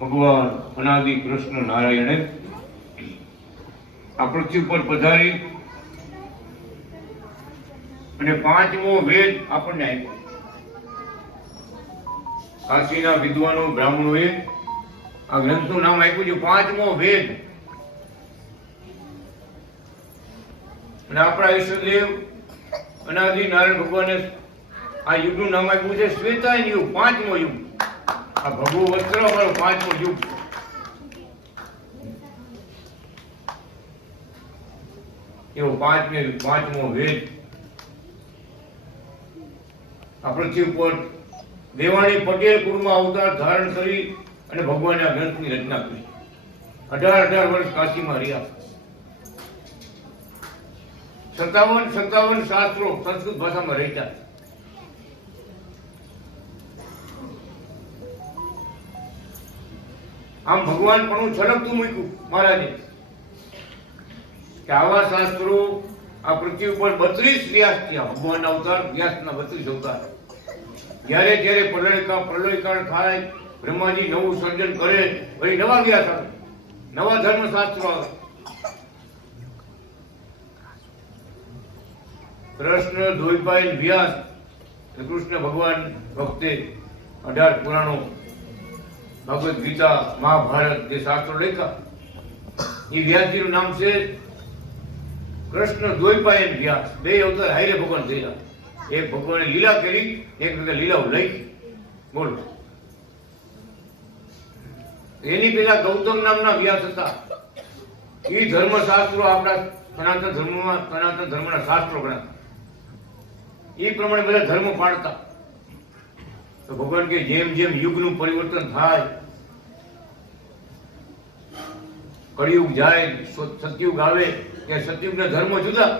ભગવાન અનાદિ કૃષ્ણ નારાયણે આ પૃથ્વી પર પધારી અને પાંચમો વેદ આપણને આપ્યો. કાશીના વિદ્વાનો બ્રાહ્મણોએ આ ગ્રંથનું નામ આપ્યું છે પાંચમો વેદ. અને આપણા ઈષ્ટદેવ અનાદિ નારાયણ ભગવાને આ યુગનું નામ આપ્યું છે શ્વેતાયન યુગ, પાંચમો યુગ. આ ભગવો વસ્ત્ર વાળો પાંચમો યુગ. એવો પાંચમો વેદ આ પૃથ્વી પર દેવાણી પટેલ કુળમાં અવતાર ધારણ કરી અને ભગવાને આ ગ્રંથની રચના કરી. 18 વર્ષ કાશીમાં રહ્યા. 57 શાસ્ત્રો સંસ્કૃત ભાષામાં રચ્યા. આમ ભગવાન પણ છલકતું મૂક્યું મહારાજે કે આવા શાસ્ત્રો આ પૃથ્વી ઉપર 32 વ્યાસ થયા. ભગવાનના અવતાર વ્યાસના 32 અવતાર. જ્યારે જ્યારે પ્રલયકાળ થાય, બ્રહ્માજી નવું સર્જન કરે, પછી નવા વ્યાસ આવે, નવા ધર્મશાસ્ત્રો આવે. કૃષ્ણ દ્વૈપાયન વ્યાસ કૃષ્ણ ભગવાન વખતે 18 પુરાણો, ભગવદ ગીતા, મહાભારત જે શાસ્ત્રો લખ્યા એ વ્યાસજીનું નામ છે કૃષ્ણ દ્વૈપાયન વ્યાસ. બે અવતાર હારે ભગવાન થયેલા. એક ભગવાને લીલા કરી, એક લીલાઓ લઈ. બોલો, એની પેલા ગૌતમ નામના વ્યાસ હતા. એ ધર્મશાસ્ત્રો આપણા સનાતન ધર્મના શાસ્ત્રો ગણાતા. એ પ્રમાણે બધા ધર્મ પાડતા. તો ભગવાન કે જેમ જેમ યુગનું પરિવર્તન થાય, કળિયુગ જાય, સતયુગ આવે, ત્યાં સતયુગના ધર્મ જુદા,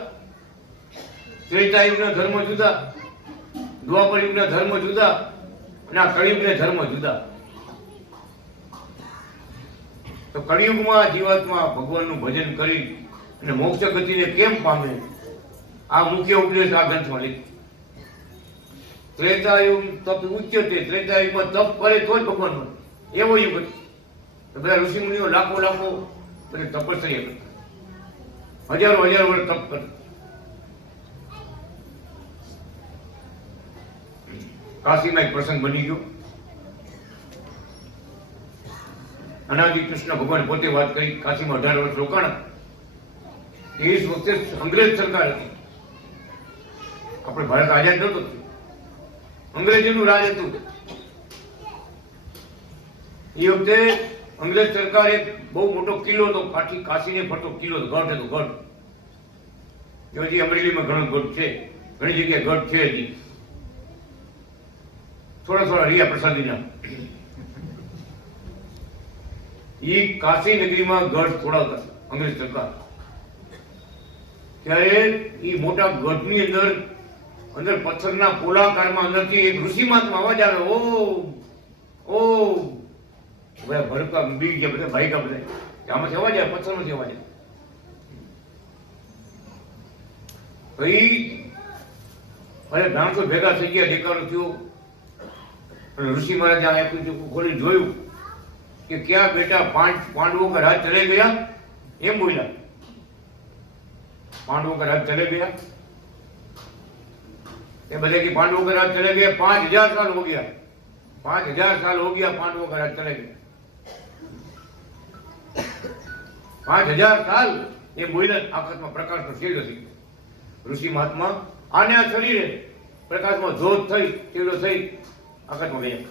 ત્રેતાયુગના ધર્મ જુદા, દ્વાપર યુગના ધર્મ જુદા, અને આ કળિયુગના ધર્મ જુદા. તો કળિયુગમાં જીવાત્મા ભગવાનનું ભજન કરી અને મોક્ષ ગતિને કેમ પામે, આ મુખ્ય ઉપદેશ આ ગ્રંથમાં લીધો. ત્રેતાયુગ તપ ઉચ્ચતે, ત્રેતાયુગમાં તપ કરે તો જ ભગવાન મળે, એવો યુગ હતો. તો બધા ઋષિ મુનિઓ લાખો પછી તપસ્યા કરતા, હજારો વર્ષ તપ કરતા. કાશીમાં એક પ્રસંગ બની ગયો. અનાદિ કૃષ્ણ ભગવાન પોતે વાત કરી. કાશીમાં 18 વર્ષ રોકાણા. એ વખતે અંગ્રેજ સરકાર હતી. આપણે ભારત આઝાદ નહોતું, અંગ્રેજોનું રાજ હતું. એ વખતે અંગ્રેજ સરકાર એક બહુ મોટો કિલ્લો હતો, કાશીને ફરતો કિલ્લો હતો, ગઢ હતો, ગઢ. એ હજી અમરેલીમાં ઘણો ગઢ છે, ઘણી જગ્યાએ ગઢ છે હજી. થોડા રહ્યા પ્રસાદીના. એ કાશી નગરીમાં ગઢ થોડાવતા અંગ્રેજ સરકાર. ત્યારે એ મોટા ગઢની અંદર પથ્થરના પોલાકારમાં અંદરથી એક ઋષિ મહાત્મા અવાજ આવે, ઓ ભરકા બી ગયા બધા, ભાઈ કા બધા. આમાંથી અવાજ આવે, પથ્થરમાંથી અવાજ આવે. અરે માણસો ભેગા થઈ ગયા, દેખાડો થયો. ઋષિ મહારાજ આપ્યું ખોલી જોયું કે ક્યાં બેટા પાંડવો કા રાજ ચલે ગયા, એમ બોલ્યા. પાંडवों का राज चले गया. ये बोले कि पांडवों का राज चले गया, 5000 साल हो गया, 5000 साल हो गया पांडवों का राज चले गया. 5000 साल ये बोले. आकाशમાં પ્રકાશનો શેડ હતી. ઋષિ મહાત્મા આને આ શરીરે પ્રકાશમાં જોત થઈ, શેડો થઈ, આકાશમાં ગયા.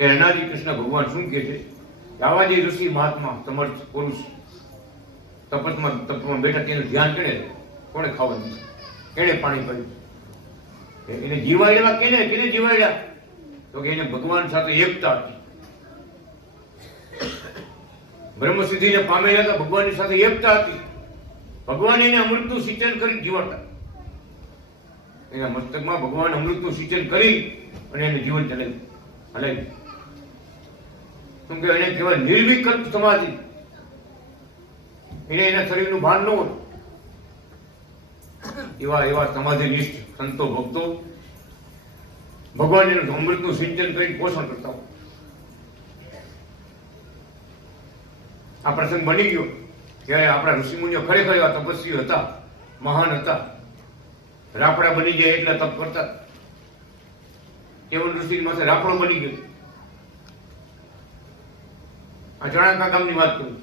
એ અનાદિ કૃષ્ણ ભગવાન શું કહે છે? આવા જે ઋષિ મહાત્મા સમર્થ પુરુષ તપમાં બેઠા, તેનું ધ્યાન કોણે ખાવાનું, કેને પાણી પડ્યું, એને જીવાડ્યા. કેને જીવાડ્યા? તો કે એને ભગવાન સાથે એકતા હતી. બ્રહ્મ સિદ્ધિને પામેલા હતા, ભગવાનની સાથે એકતા હતી. ભગવાન એને અમૃતનું સિંચન કરી જીવાડતા. એના મસ્તકમાં ભગવાન અમૃતનું સિંચન કરી અને એને જીવન હલાવ્યું. શું કહેવાય? એને કહેવાય નિર્વિકલ્પ સમાધિ. એને એના શરીરનું ભાન ન હોય. એવા સમાધિનિષ્ઠ સંતો ભક્તો ભગવાન એનું અમૃતનું સિંચન કરી પોષણ કરતા હોય. આ પ્રસંગ બની ગયો ત્યારે આપણા ઋષિમુનિઓ ખરેખર એવા તપસ્વી હતા, મહાન હતા. રાફડા બની જાય એટલે તપ કરતા. કેવલ ઋષિ માથે રાફડો બની ગયો. આ ચણાકા ગામની વાત કરું.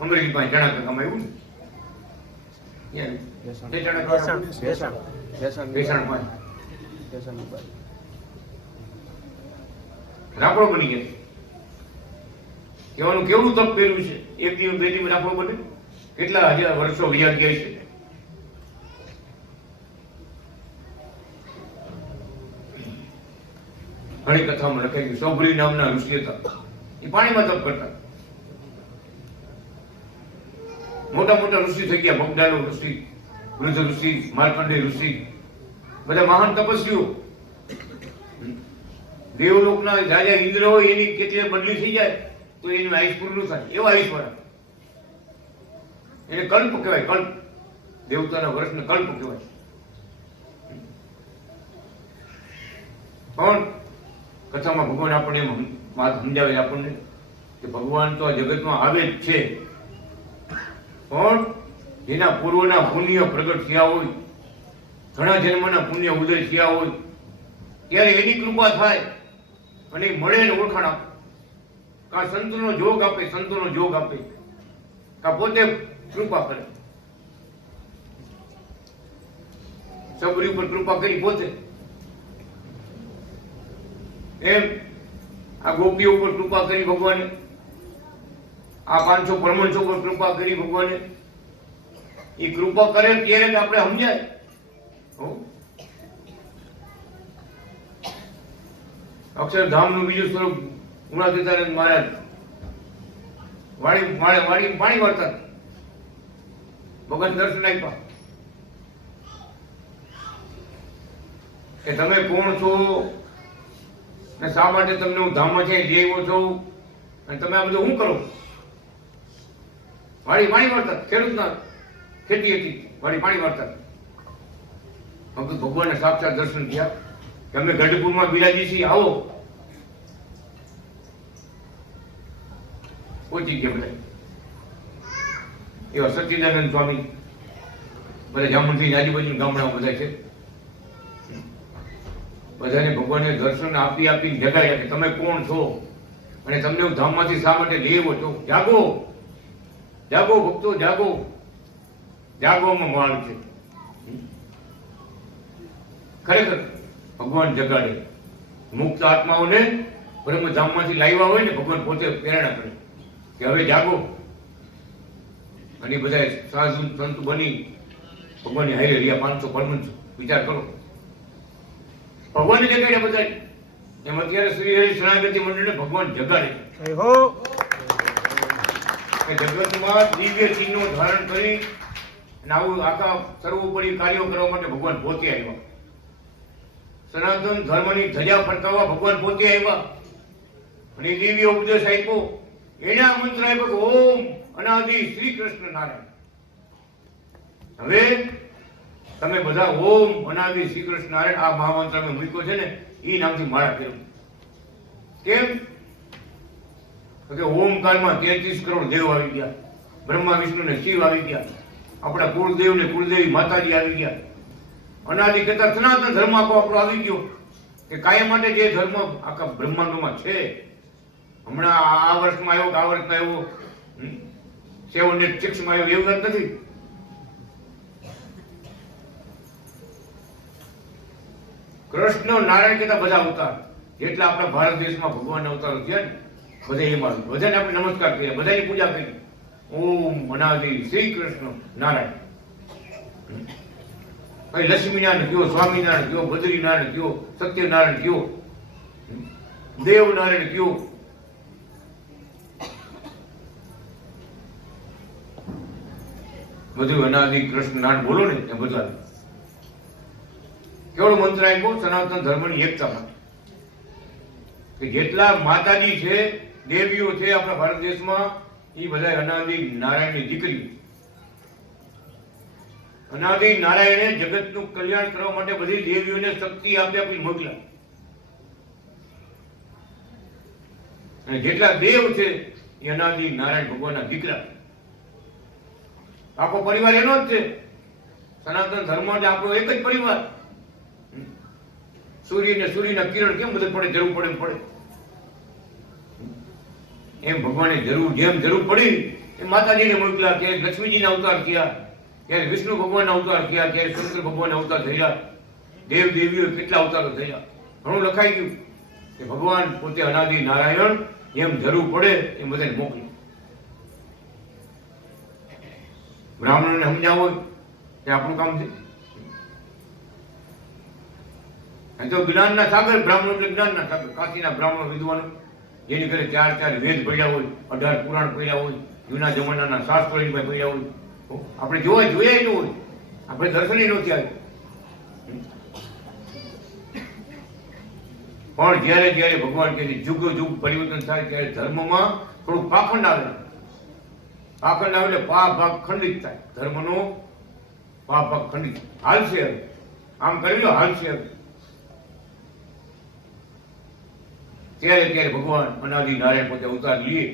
અમરેલી પાસે ચણાકા ગામ આવ્યું ને, રાફડો બની ગયો. કહેવાનું કેવું તપ કર્યું છે. એક દિવસ બે દિવસ રાફડો બને, કેટલા હજાર વર્ષો વયા ગયા છે. ઘણી કથામાં લખાઈ ગયું. સૌભરી નામના ઋષિ હતા, એ પાણીમાં તપ કરતા. મોટા મોટા ઋષિ થઈ ગયા. બગદાનો ઋષિ, વૃદ્ધ ઋષિ, માર્કંડેય ઋષિ, બધા મહાન તપસ્વીઓ. દેવલોકના રાજા ઇન્દ્ર હોય એની કેટલી બદલી થઈ જાય તો એનું આયુષ પૂરું થાય, એવા આયુષવાળા. એને કલ્પ કહેવાય, કલ્પ. દેવતાના વર્ષને કલ્પ કહેવાય. પણ કથામાં ભગવાન આપણને એમ વાત સમજાવે આપણને કે ભગવાન તો આ જગતમાં આવે જ છે, પણ જેના પૂર્વના પુણ્ય પ્રગટ થયા હોય, ઘણા જન્મના પુણ્ય ઉદય થયા હોય, ત્યારે એની કૃપા થાય અને મળે ને ઓળખાણ આપે. કા સંતનો જોગ આપે, સંતોનો જોગ આપે, કા પોતે કૃપા કરે. સબરી ઉપર કૃપા કરી પોતે, એમ આ ગોપીઓ ઉપર કૃપા કરી ભગવાને, આ 500 પરમહંસો ઉપર કૃપા કરી ભગવાને. એ કૃપા કરે ત્યારે જ આપણે સમજાય. અક્ષરધામનું બીજું સ્વરૂપ ગુણાતીતાનંદ મહારાજ વાડી પાણી વાળતા, ભગવાન દર્શન આપ્યા કે તમે કોણ છો ને શા માટે તમને હું ધામમાં છે જેવો છું અને તમે આ બધું શું કરો? વાડી પાણી વાળતા, ખેડૂતના ખેતી હતી, વાડી પાણી વાળતા. ભગવાનને સાક્ષાત દર્શન થયા કે અમે ગઢપુરમાં બિરાજી છીએ, આવો. પહોંચી ગયા બધા. એવા સચ્ચિદાનંદ સ્વામી બધા જામનથી આજુબાજુ ગામડાઓ બધા છે. બધાને ભગવાને દર્શન આપી આપીને જગાડ્યા કે તમે કોણ છો અને તમને હું ધામમાંથી શા માટે લઈ આવ્યો છું. જાગો જાગો ભક્તો, જાગો. જાગવામાં માલ છે. ખરેખર ભગવાન જગાડે. મુક્ત આત્માઓને બ્રહ્મધામમાંથી લાવ્યા હોય ને ભગવાન પોતે પ્રેરણા કરે કે હવે જાગો. અને બધા સાધુ સંત બની ભગવાનની હારે રહ્યા 500 વિચાર કરો. ભગવાનને જગાડ્યા બધા. એમ અત્યારે શ્રી હરિ શરણાગતિ મંડળને ભગવાન જગાડે. જગતમાં દિવ્ય ચિહ્નો ધારણ કરી અને આવું આખા સર્વોપરી કાર્યો કરવા માટે ભગવાન પોતે આવ્યા. સનાતન ધર્મની ધજા ફરકાવવા ભગવાન પોતે આવ્યા અને દિવ્ય ઉપદેશ આપ્યો. એને આ મંત્ર આપ્યો કે ઓમ અનાદિ શ્રી કૃષ્ણ નારાયણ. હવે તમે બધા ઓમ અનાદિ શ્રી કૃષ્ણ નારાયણ આ મહામંત્ર મેં મૂક્યો છે ને એ નામથી માળા ફેરવો. કેમ કે ઓમકારમાં 33 કરોડ દેવ આવી ગયા. બ્રહ્મા વિષ્ણુ ને શિવ આવી ગયા. આપણા કુળદેવ ને કુળદેવી માતાજી આવી ગયા. અનાદિ કરતા સનાતન ધર્મ આપણો આવી ગયો કે કાયમ માટે જે ધર્મ આખા બ્રહ્માંડોમાં છે. હમણાં આ વર્ષમાં આવ્યો કે આ વર્ષમાં આવ્યો 706 માં આવ્યો એવું નથી. કૃષ્ણ નારાયણ કરતા બધા અવતાર જેટલા આપણા ભારત દેશમાં ભગવાન અવતારો થયા ને બધા એમાં બધાને આપણે નમસ્કાર કરીએ, બધાની પૂજા કરી. ઓમ અનાદિ શ્રી કૃષ્ણ નારાયણ. કઈ લક્ષ્મીનારાયણ કયો, સ્વામિનારાયણ કયો, બદ્રીનારાયણ કયો, સત્યનારાયણ કયો, દેવનારાયણ કયો. બધું અનાદિ કૃષ્ણ નારાયણ બોલો ને એ બધા કેવડો મંત્ર આપ્યો સનાતન ધર્મની એકતા માટે કે જેટલા માતાજી છે, દેવીઓ છે આપણા ભારત દેશમાં એ બધા અનાદિ નારાયણની દીકરી. અનાદિ નારાયણે જગતનું કલ્યાણ કરવા માટે બધી દેવીઓને શક્તિ આપી મોકલ્યા. અને જેટલા દેવ છે એ અનાદિ નારાયણ ભગવાનના દીકરા. આખો પરિવાર એનો જ છે. સનાતન ધર્મ આપણો એક જ પરિવાર. સૂર્યના કિરણ કેમ બધે પડે, જરૂર પડે પડે એમ ભગવાને જેમ જરૂર પડી એ માતાજીને મોકલ્યા. ક્યારેક લક્ષ્મીજીના અવતાર થયા, ક્યારેક વિષ્ણુ ભગવાનના અવતાર થયા, ક્યારેક શંકર ભગવાનના અવતાર થયા, દેવ દેવીઓ કેટલા અવતારો થયા. ઘણું લખાઈ ગયું કે ભગવાન પોતે અનાદિ નારાયણ એમ જરૂર પડે એમ બધાને મોકલ્યું. બ્રાહ્મણોને સમજાવો એ આપણું કામ છે. તો જ્ઞાનના સાગર બ્રાહ્મણો એટલે જ્ઞાનના સાગર. કાશીના બ્રાહ્મણો વિદ્વાનો જેની ઘરે 4 વેદ પડ્યા હોય, 18 પુરાણ પડ્યા હોય, જૂના જમાનાના શાસ્ત્રો પડ્યા હોય. આપણે જોયા ન હોય, આપણે દર્શન નથી આવ્યું. પણ જ્યારે જ્યારે ભગવાન કે યુગ યુગ પરિવર્તન થાય ત્યારે ધર્મમાં થોડું પાખંડ આવે. પાખંડ આવે એટલે પાપ ભાગ ખંડિત થાય. ધર્મનો પાપ ભાગ ખંડિત હાલશે. હવે આમ કરી લો, હાલશે. હવે ત્યારે ત્યારે ભગવાન અનાદિ નારાયણ પોતે અવતાર લીએ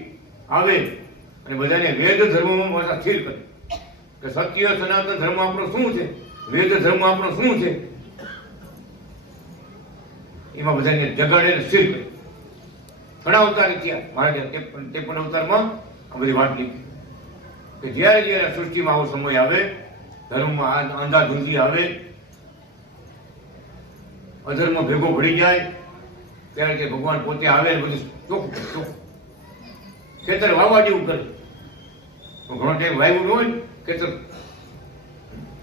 આવે અને બધાને વેદ ધર્મમાં પાછા સ્થિર કરે કે સત્ય સનાતન ધર્મ આપણો શું છે, વેદ ધર્મ આપણો શું છે, એમાં બધાને જગાડે ને સ્થિર કરે. ઘણા અવતાર થયા મહારાજે 53 અવતારમાં આ બધી વાત લીધી કે જ્યારે જ્યારે સૃષ્ટિમાં આવો સમય આવે, ધર્મમાં અંધાધૂંધી આવે, અધર્મ ભેગો ભળી જાય ત્યારે કે ભગવાન પોતે આવે ને બધું ચોખ્ખું ખેતર વાવવા જેવું કરે. ઘણો ટાઈમ વાવ્યું ન હોય ખેતર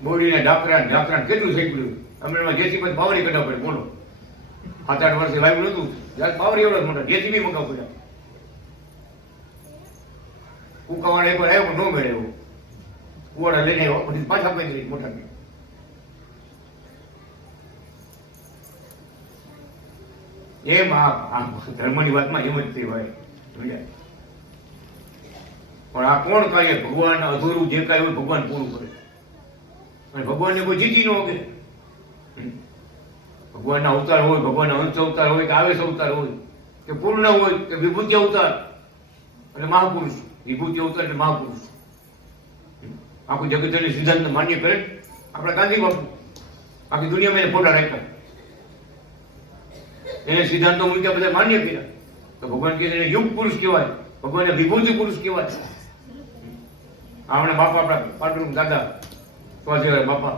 બોડીને ઢાકરા કેટલું થઈ ગયું. અમે જેથી પછી બાવરી કઢાવ પડે. બોલો 7-8 વર્ષે વાવ્યું નતું, બાવરી એવડો મોટા જેથી બી મગાવ પડ્યા. કુકાવાળા એકવાર આવ્યો પણ ન મળે એવો કુવાડા લઈને આવ્યો પછી પાછા પડી મોટા. એમ આ ધર્મની વાતમાં એમ જ થઈ ભાઈ. પણ આ કોણ કાર્ય? ભગવાન અધૂરું જે કાંઈ હોય ભગવાન પૂરું કરે. અને ભગવાનને કોઈ જીતી ન શકે. ભગવાનના અવતાર હોય, ભગવાનના અંશ અવતાર હોય કે આવેશ અવતાર હોય કે પૂર્ણ હોય કે વિભૂતિ અવતાર એટલે મહાપુરુષ. વિભૂતિ અવતાર એટલે મહાપુરુષ. આખું જગતની સિદ્ધાંત માન્ય કરે આપણા ગાંધી બાપુ. આખી દુનિયામાં એને ફોટા રાખ્યા. એને સિદ્ધાંતો મૂક્યા, બધા માન્ય કર્યા. તો ભગવાન કહે એને યુગ પુરુષ કહેવાય, ભગવાનને વિભૂતિ પુરુષ કહેવાય. આપણા બાપા, આપણા પાટણ દાદા સ્વાધ્યાય બાપા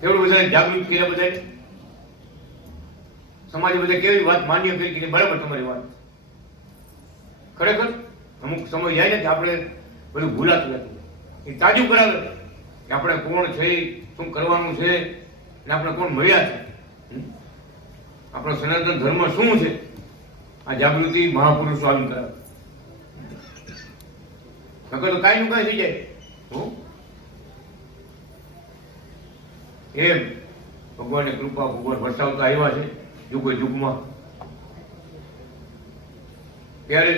કેવડું બધા જાગૃત કર્યા, બધા સમાજે બધા કેવી વાત માન્ય કરી કે બરાબર તમારી વાત. ખરેખર અમુક સમય જાય ને કે આપણે બધું ભૂલાતું નથી. એ તાજું કરાવે કે આપણે કોણ છે, શું કરવાનું છે, અને આપણે કોણ મળ્યા છે, આપણો સનાતન ધર્મ શું છે. આ જાગૃતિ મહાપુરુષો આવી કરાવે. નકર તો કાંઈ નું કાંઈ થઈ જાય. એમ ભગવાનની કૃપા, ભગવાન વરસાવતા આવ્યા છે યુગો યુગમાં. ત્યારે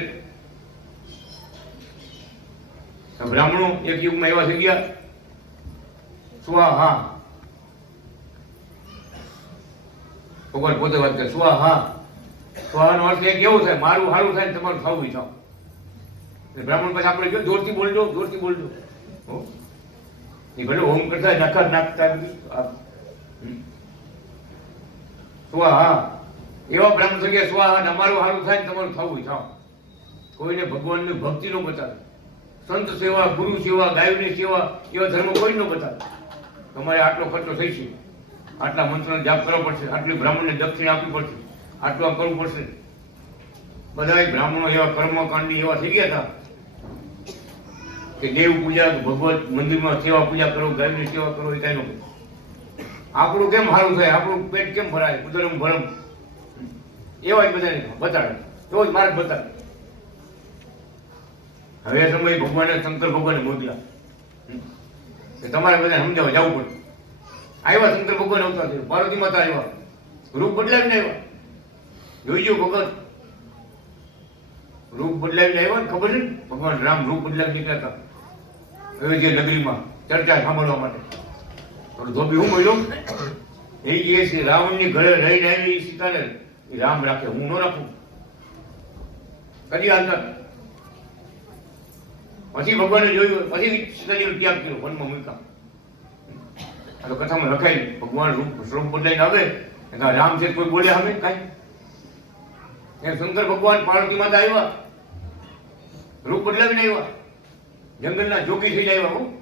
બ્રાહ્મણો એક યુગમાં એવા થઈ ગયા, સ્વાહા. ભગવાન પોતે વાત કરે સ્વાહા. સ્વાહાનો અર્થ એક એવો થાય મારું સારું થાય ને તમારું થવું થાવ. બ્રાહ્મણ પાસે આપણે કહ્યું જોરથી બોલજો, જોરથી બોલજો. એ ભલે હોમ કરતા નખર નાખતા સ્વાહા. એવા બ્રાહ્મણ થઈ ગયા સ્વાહા, અમારું સારું થાય ને તમારું થવું થાવ. કોઈને ભગવાનની ભક્તિ નો બતાવે, સંત સેવા, ગુરુ સેવા, ગાયોની સેવા, એવા ધર્મ કોઈ નો બતાવે. તમારે આટલો ખર્ચો થઈ છે, આટલા મંત્રનો જાપ કરવો પડશે, આટલી બ્રાહ્મણને દક્ષિણા આપવી પડશે, આટલું આમ કરવું પડશે. બધા બ્રાહ્મણો એવા કર્મકાંડી એવા થઈ ગયા હતા કે દેવ પૂજા, ભગવત મંદિરમાં સેવા પૂજા કરો, ગાયની સેવા કરો, એ કઈ નો. આપણું કેમ સારું થાય, આપણું પેટ કેમ ભરાય, ઉદરમ ભરમ, એવા જ બધાને બતાડે. તો જ માર્ગ બતાડે. હવે સમય ભગવાને, શંકર ભગવાને મોકલ્યા કે તમારે બધાને સમજાવવા જવું પડે. આવ્યા શંકર ભગવાન અવતાર થયો, પાર્વતી માતા આવ્યા, રૂપ બદલાવીને આવ્યા. જોઈજો ભગત રૂપ બદલાવીને આવ્યા ને, ખબર છે ને ભગવાન રામ રૂપ બદલાવી નીકળ્યા હતા અયોધ્યા નગરીમાં ચર્ચા સાંભળવા માટે. ધોબી હું બોલ્યો, એ છે રાવણની ઘરે રહીને આવી સીતાને એ રામ રાખે, હું ન રાખું. કદી હાલતા. પછી ભગવાને જોયું, પછી સીતાજીનો ત્યાગ કર્યો, વનમાં મૂક્યા. આ તો કથામાં લખાય ભગવાન રૂપ બદલાઈને આવે, રામ છે કોઈ બોલ્યા હવે કાંઈ. શંકર ભગવાન પાર્વતી માતા આવ્યા, રૂપ બદલાવીને આવ્યા, જંગલના જોગી થઈ જાય આવ્યા.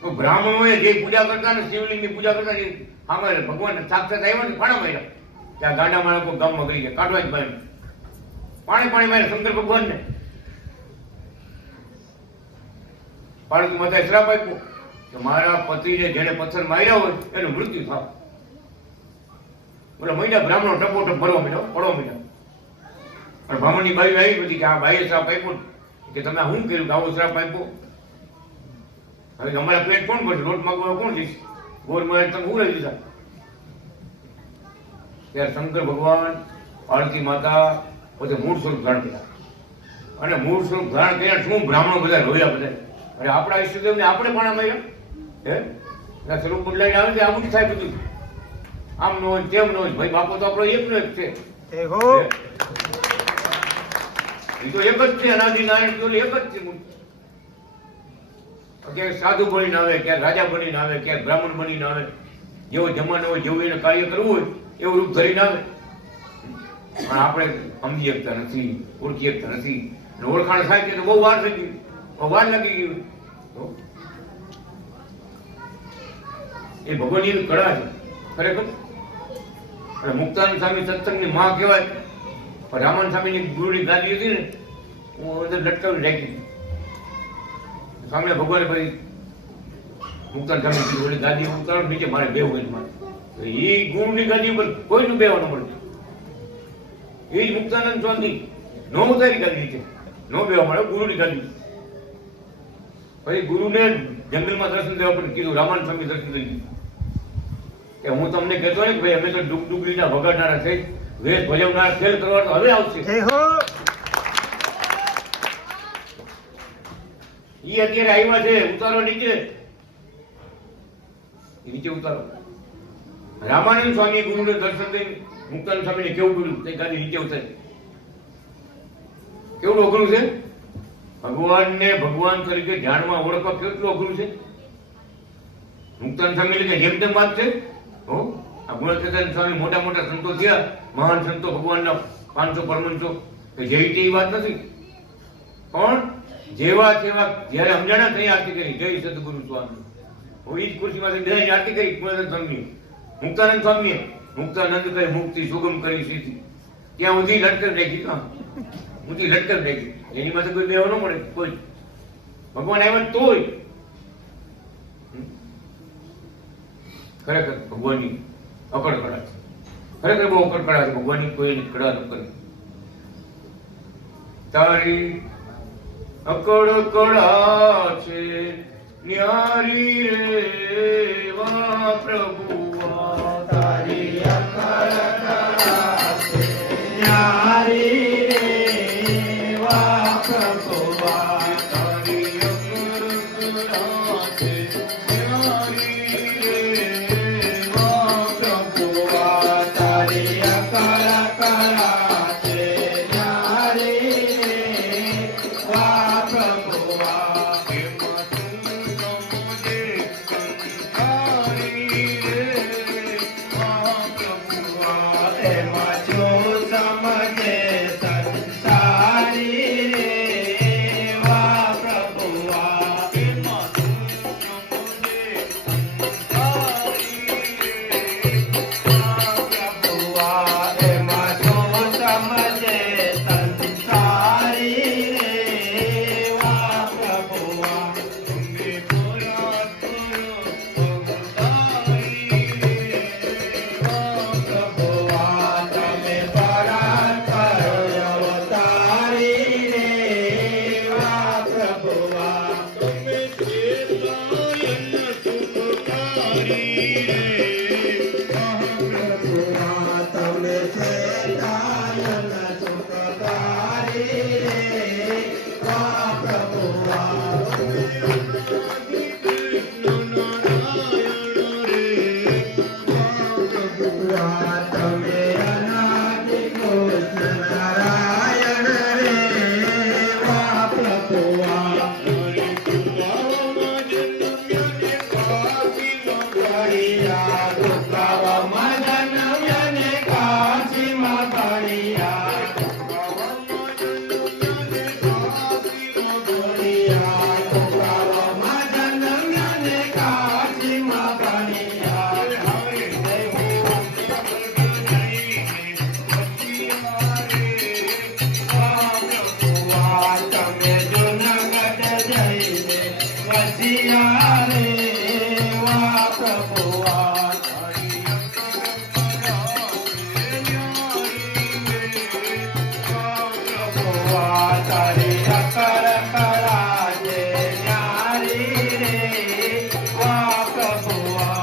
તો બ્રાહ્મણોએ જે પૂજા કરતા ને, શિવલિંગની પૂજા કરતા ને, આમાં ભગવાન સાક્ષાત આવ્યા ને પાણા માર્યા. ત્યાં ગાડા મારા કોઈ ગામમાં કરી ગયા, કાઢવા જ માર્યા, પાણી માર્યા શંકર ભગવાનને. પાર્વતી માતાએ શ્રાપ આપ્યો કે મારા પતિને જેને પથ્થર માર્યા હોય એનું મૃત્યુ થાવ. બોલો મહિના બ્રાહ્મણો ટપોટપ ભરવા માંડ્યો, પડવા માંડ્યા. અને બ્રાહ્મણની બાઈ આવી બધી કે આ બાઈએ શ્રાપ આપ્યો કે તમે શું કર્યું કે આવો શ્રાપ આપ્યો. હવે અમારા પેટ કોણ ભરશે, રોટ માગવા કોણ જઈશ, ગોર મળે તમે હું રહી દીધા. ત્યારે શંકર ભગવાન, પાર્વતી માતા પોતે મૂળ સ્વરૂપ ધારણ કર્યા. અને મૂળ સ્વરૂપ ધારણ કર્યા શું બ્રાહ્મણો બધા રોયા બધા. અરે આપણા ઈષ્ટદેવને આપણે પણ આમાં હે સ્વરૂપ બદલાઈને આવે છે, આવું જ થાય બધું. આમ ન હોય તેમ ન હોય, ભાઈ બાપો તો આપણો એકનો એક છે. એ તો એક જ છે, અનાદિ નારાયણ તો એક જ છે. ક્યાંક સાધુ બનીને આવે, ક્યાંક રાજા બનીને આવે, ક્યાંક બ્રાહ્મણ બનીને આવે. જેવો જમાનો હોય, જેવું એને કાર્ય કરવું હોય એવું રૂપ ધરીને આવે. પણ આપણે સમજી શકતા નથી, ઓળખી શકતા નથી. ઓળખાણ થાય છે તો બહુ વાર થઈ ગઈ, વાર લાગી ગયું. એ ભગવાનની કળા છે ખરેખર. અને મુક્તાનંદ સ્વામી સત્સંગની માં કહેવાય. પણ રામાનંદ સ્વામીની ગુરુની ગાદી હતી ને, હું અંદર લટકાવી રાખી. સામે ભગવાને ભાઈ મુક્તાનંદ સ્વામી ઓલી ગાદી ઉતારો નીચે મારે બેવું હોય મારે. એ ગુરુની ગાદી ઉપર કોઈનું બેવા ન મળે. એ જ મુક્તાનંદ સ્વામી નો ઉતારી ગાદી નીચે નો બેવા મળે, ગુરુની ગાદી. પછી ગુરુને જંગલમાં દર્શન દેવા પણ કીધું, રામાનંદ સ્વામી દર્શન કરી કે હું તમને કહેતો ને કે ભાઈ અમે તો ડુગલીના વગાડનારા છે, વેશ ભજવનારા ખેલ કરવા તો હવે આવશે. ઈ અત્યારે આવ્યા છે, ઉતારો નીચે, નીચે ઉતારો. રામાનંદ સ્વામી ગુરુને દર્શન દઈને મુક્તાનંદ સ્વામીને કેવું બોલ્યું, તે ગાડી નીચે ઉતારી. કેવું અઘરું છે ભગવાનને ભગવાન તરીકે જાણવા ઓળખવા, કેટલું અઘરું છે. મુક્તાનંદ સ્વામી એટલે જેમ તેમ વાત છે. આ ગુણતીર્થ સ્વામી મોટા મોટા સંતો થયા, મહાન સંતો ભગવાનના 500 પરમંશો, કે જેવી તેવી વાત નથી. પણ જેવા તેવા જ્યારે સમજાણા ત્યાં આરતી કરી, જય સદગુરુ સ્વામી. હું ઈ જ ખુરશીમાંથી બધાની આરતી કરી. ગુણતીર્થ સ્વામી, મુક્તાનંદ સ્વામીએ મુક્તાનંદ કહે મુક્તિ સુગમ કરી સીધી, ત્યાં ઊંધી લટકર રાખી. કાં ઊંધી લટકર રાખી, એની માથે કોઈ બેહો ન મળે કોઈ. ભગવાન આવ્યા તોય ખરેખર ભગવાનની અકડ કળા છે. ખરેખર બહુ અકડ કળા છે ભગવાનની, કોઈ કળા ન કરે. તારી અકડ કળા છે ન્યારી રે વા પ્રભુઆ, તારી અકડ કળા છે ન્યારી રે વા પ્રભુઆ, તારી અકડ કળા છે ન્યારી રે વા પ્રભુઆ, તારી અકડ કળા છે ન્યારી રે વા પ્રભુઆ.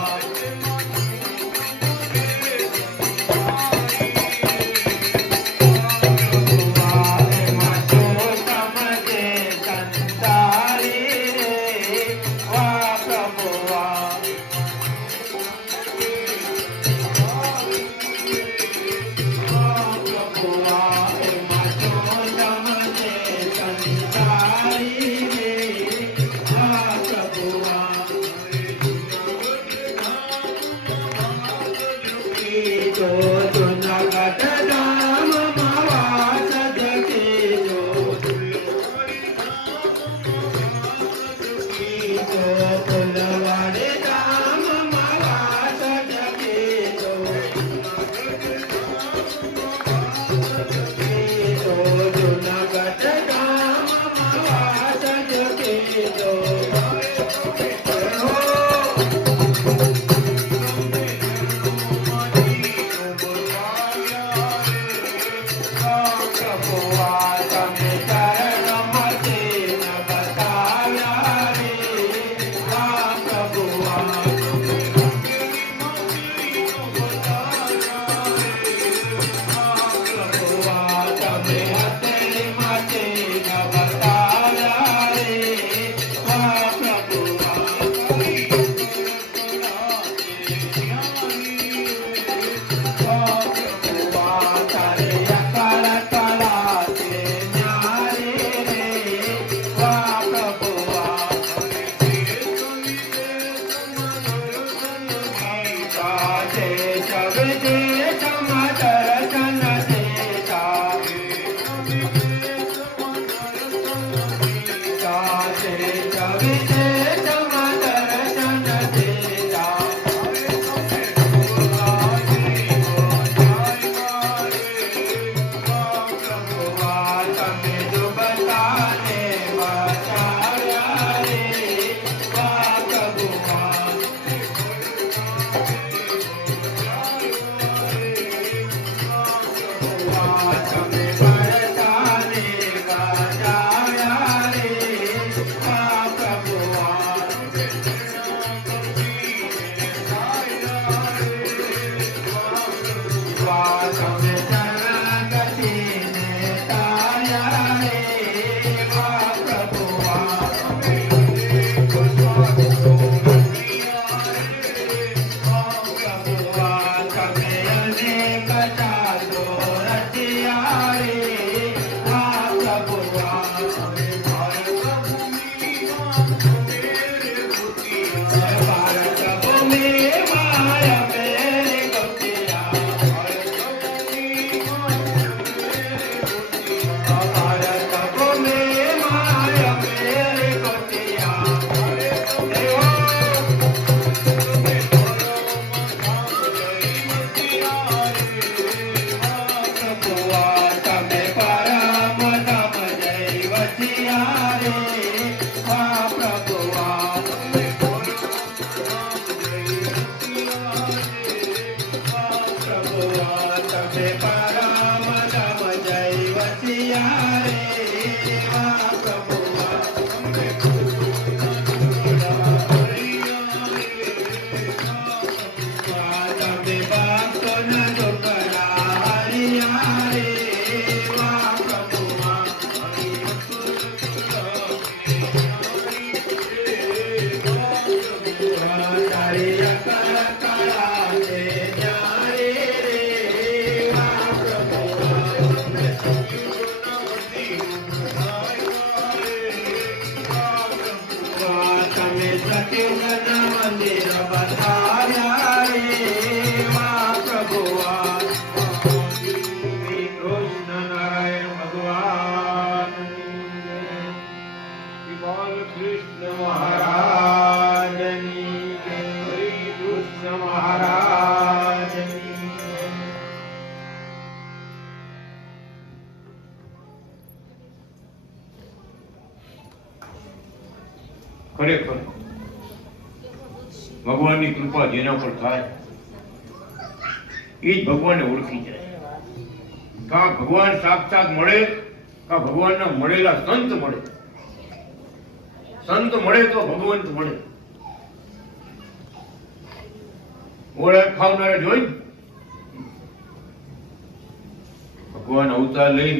ખરેખર ભગવાનની કૃપા જેના પર થાય એ જ ભગવાનને ઓળખી જાય. કા ભગવાન સાક્ષાત મળે, કા ભગવાનના મળેલા સંત મળે. સંત મળે તો ભગવંત મળે. ઓળખ ખાવનારા જોઈ ભગવાન અવતાર લઈ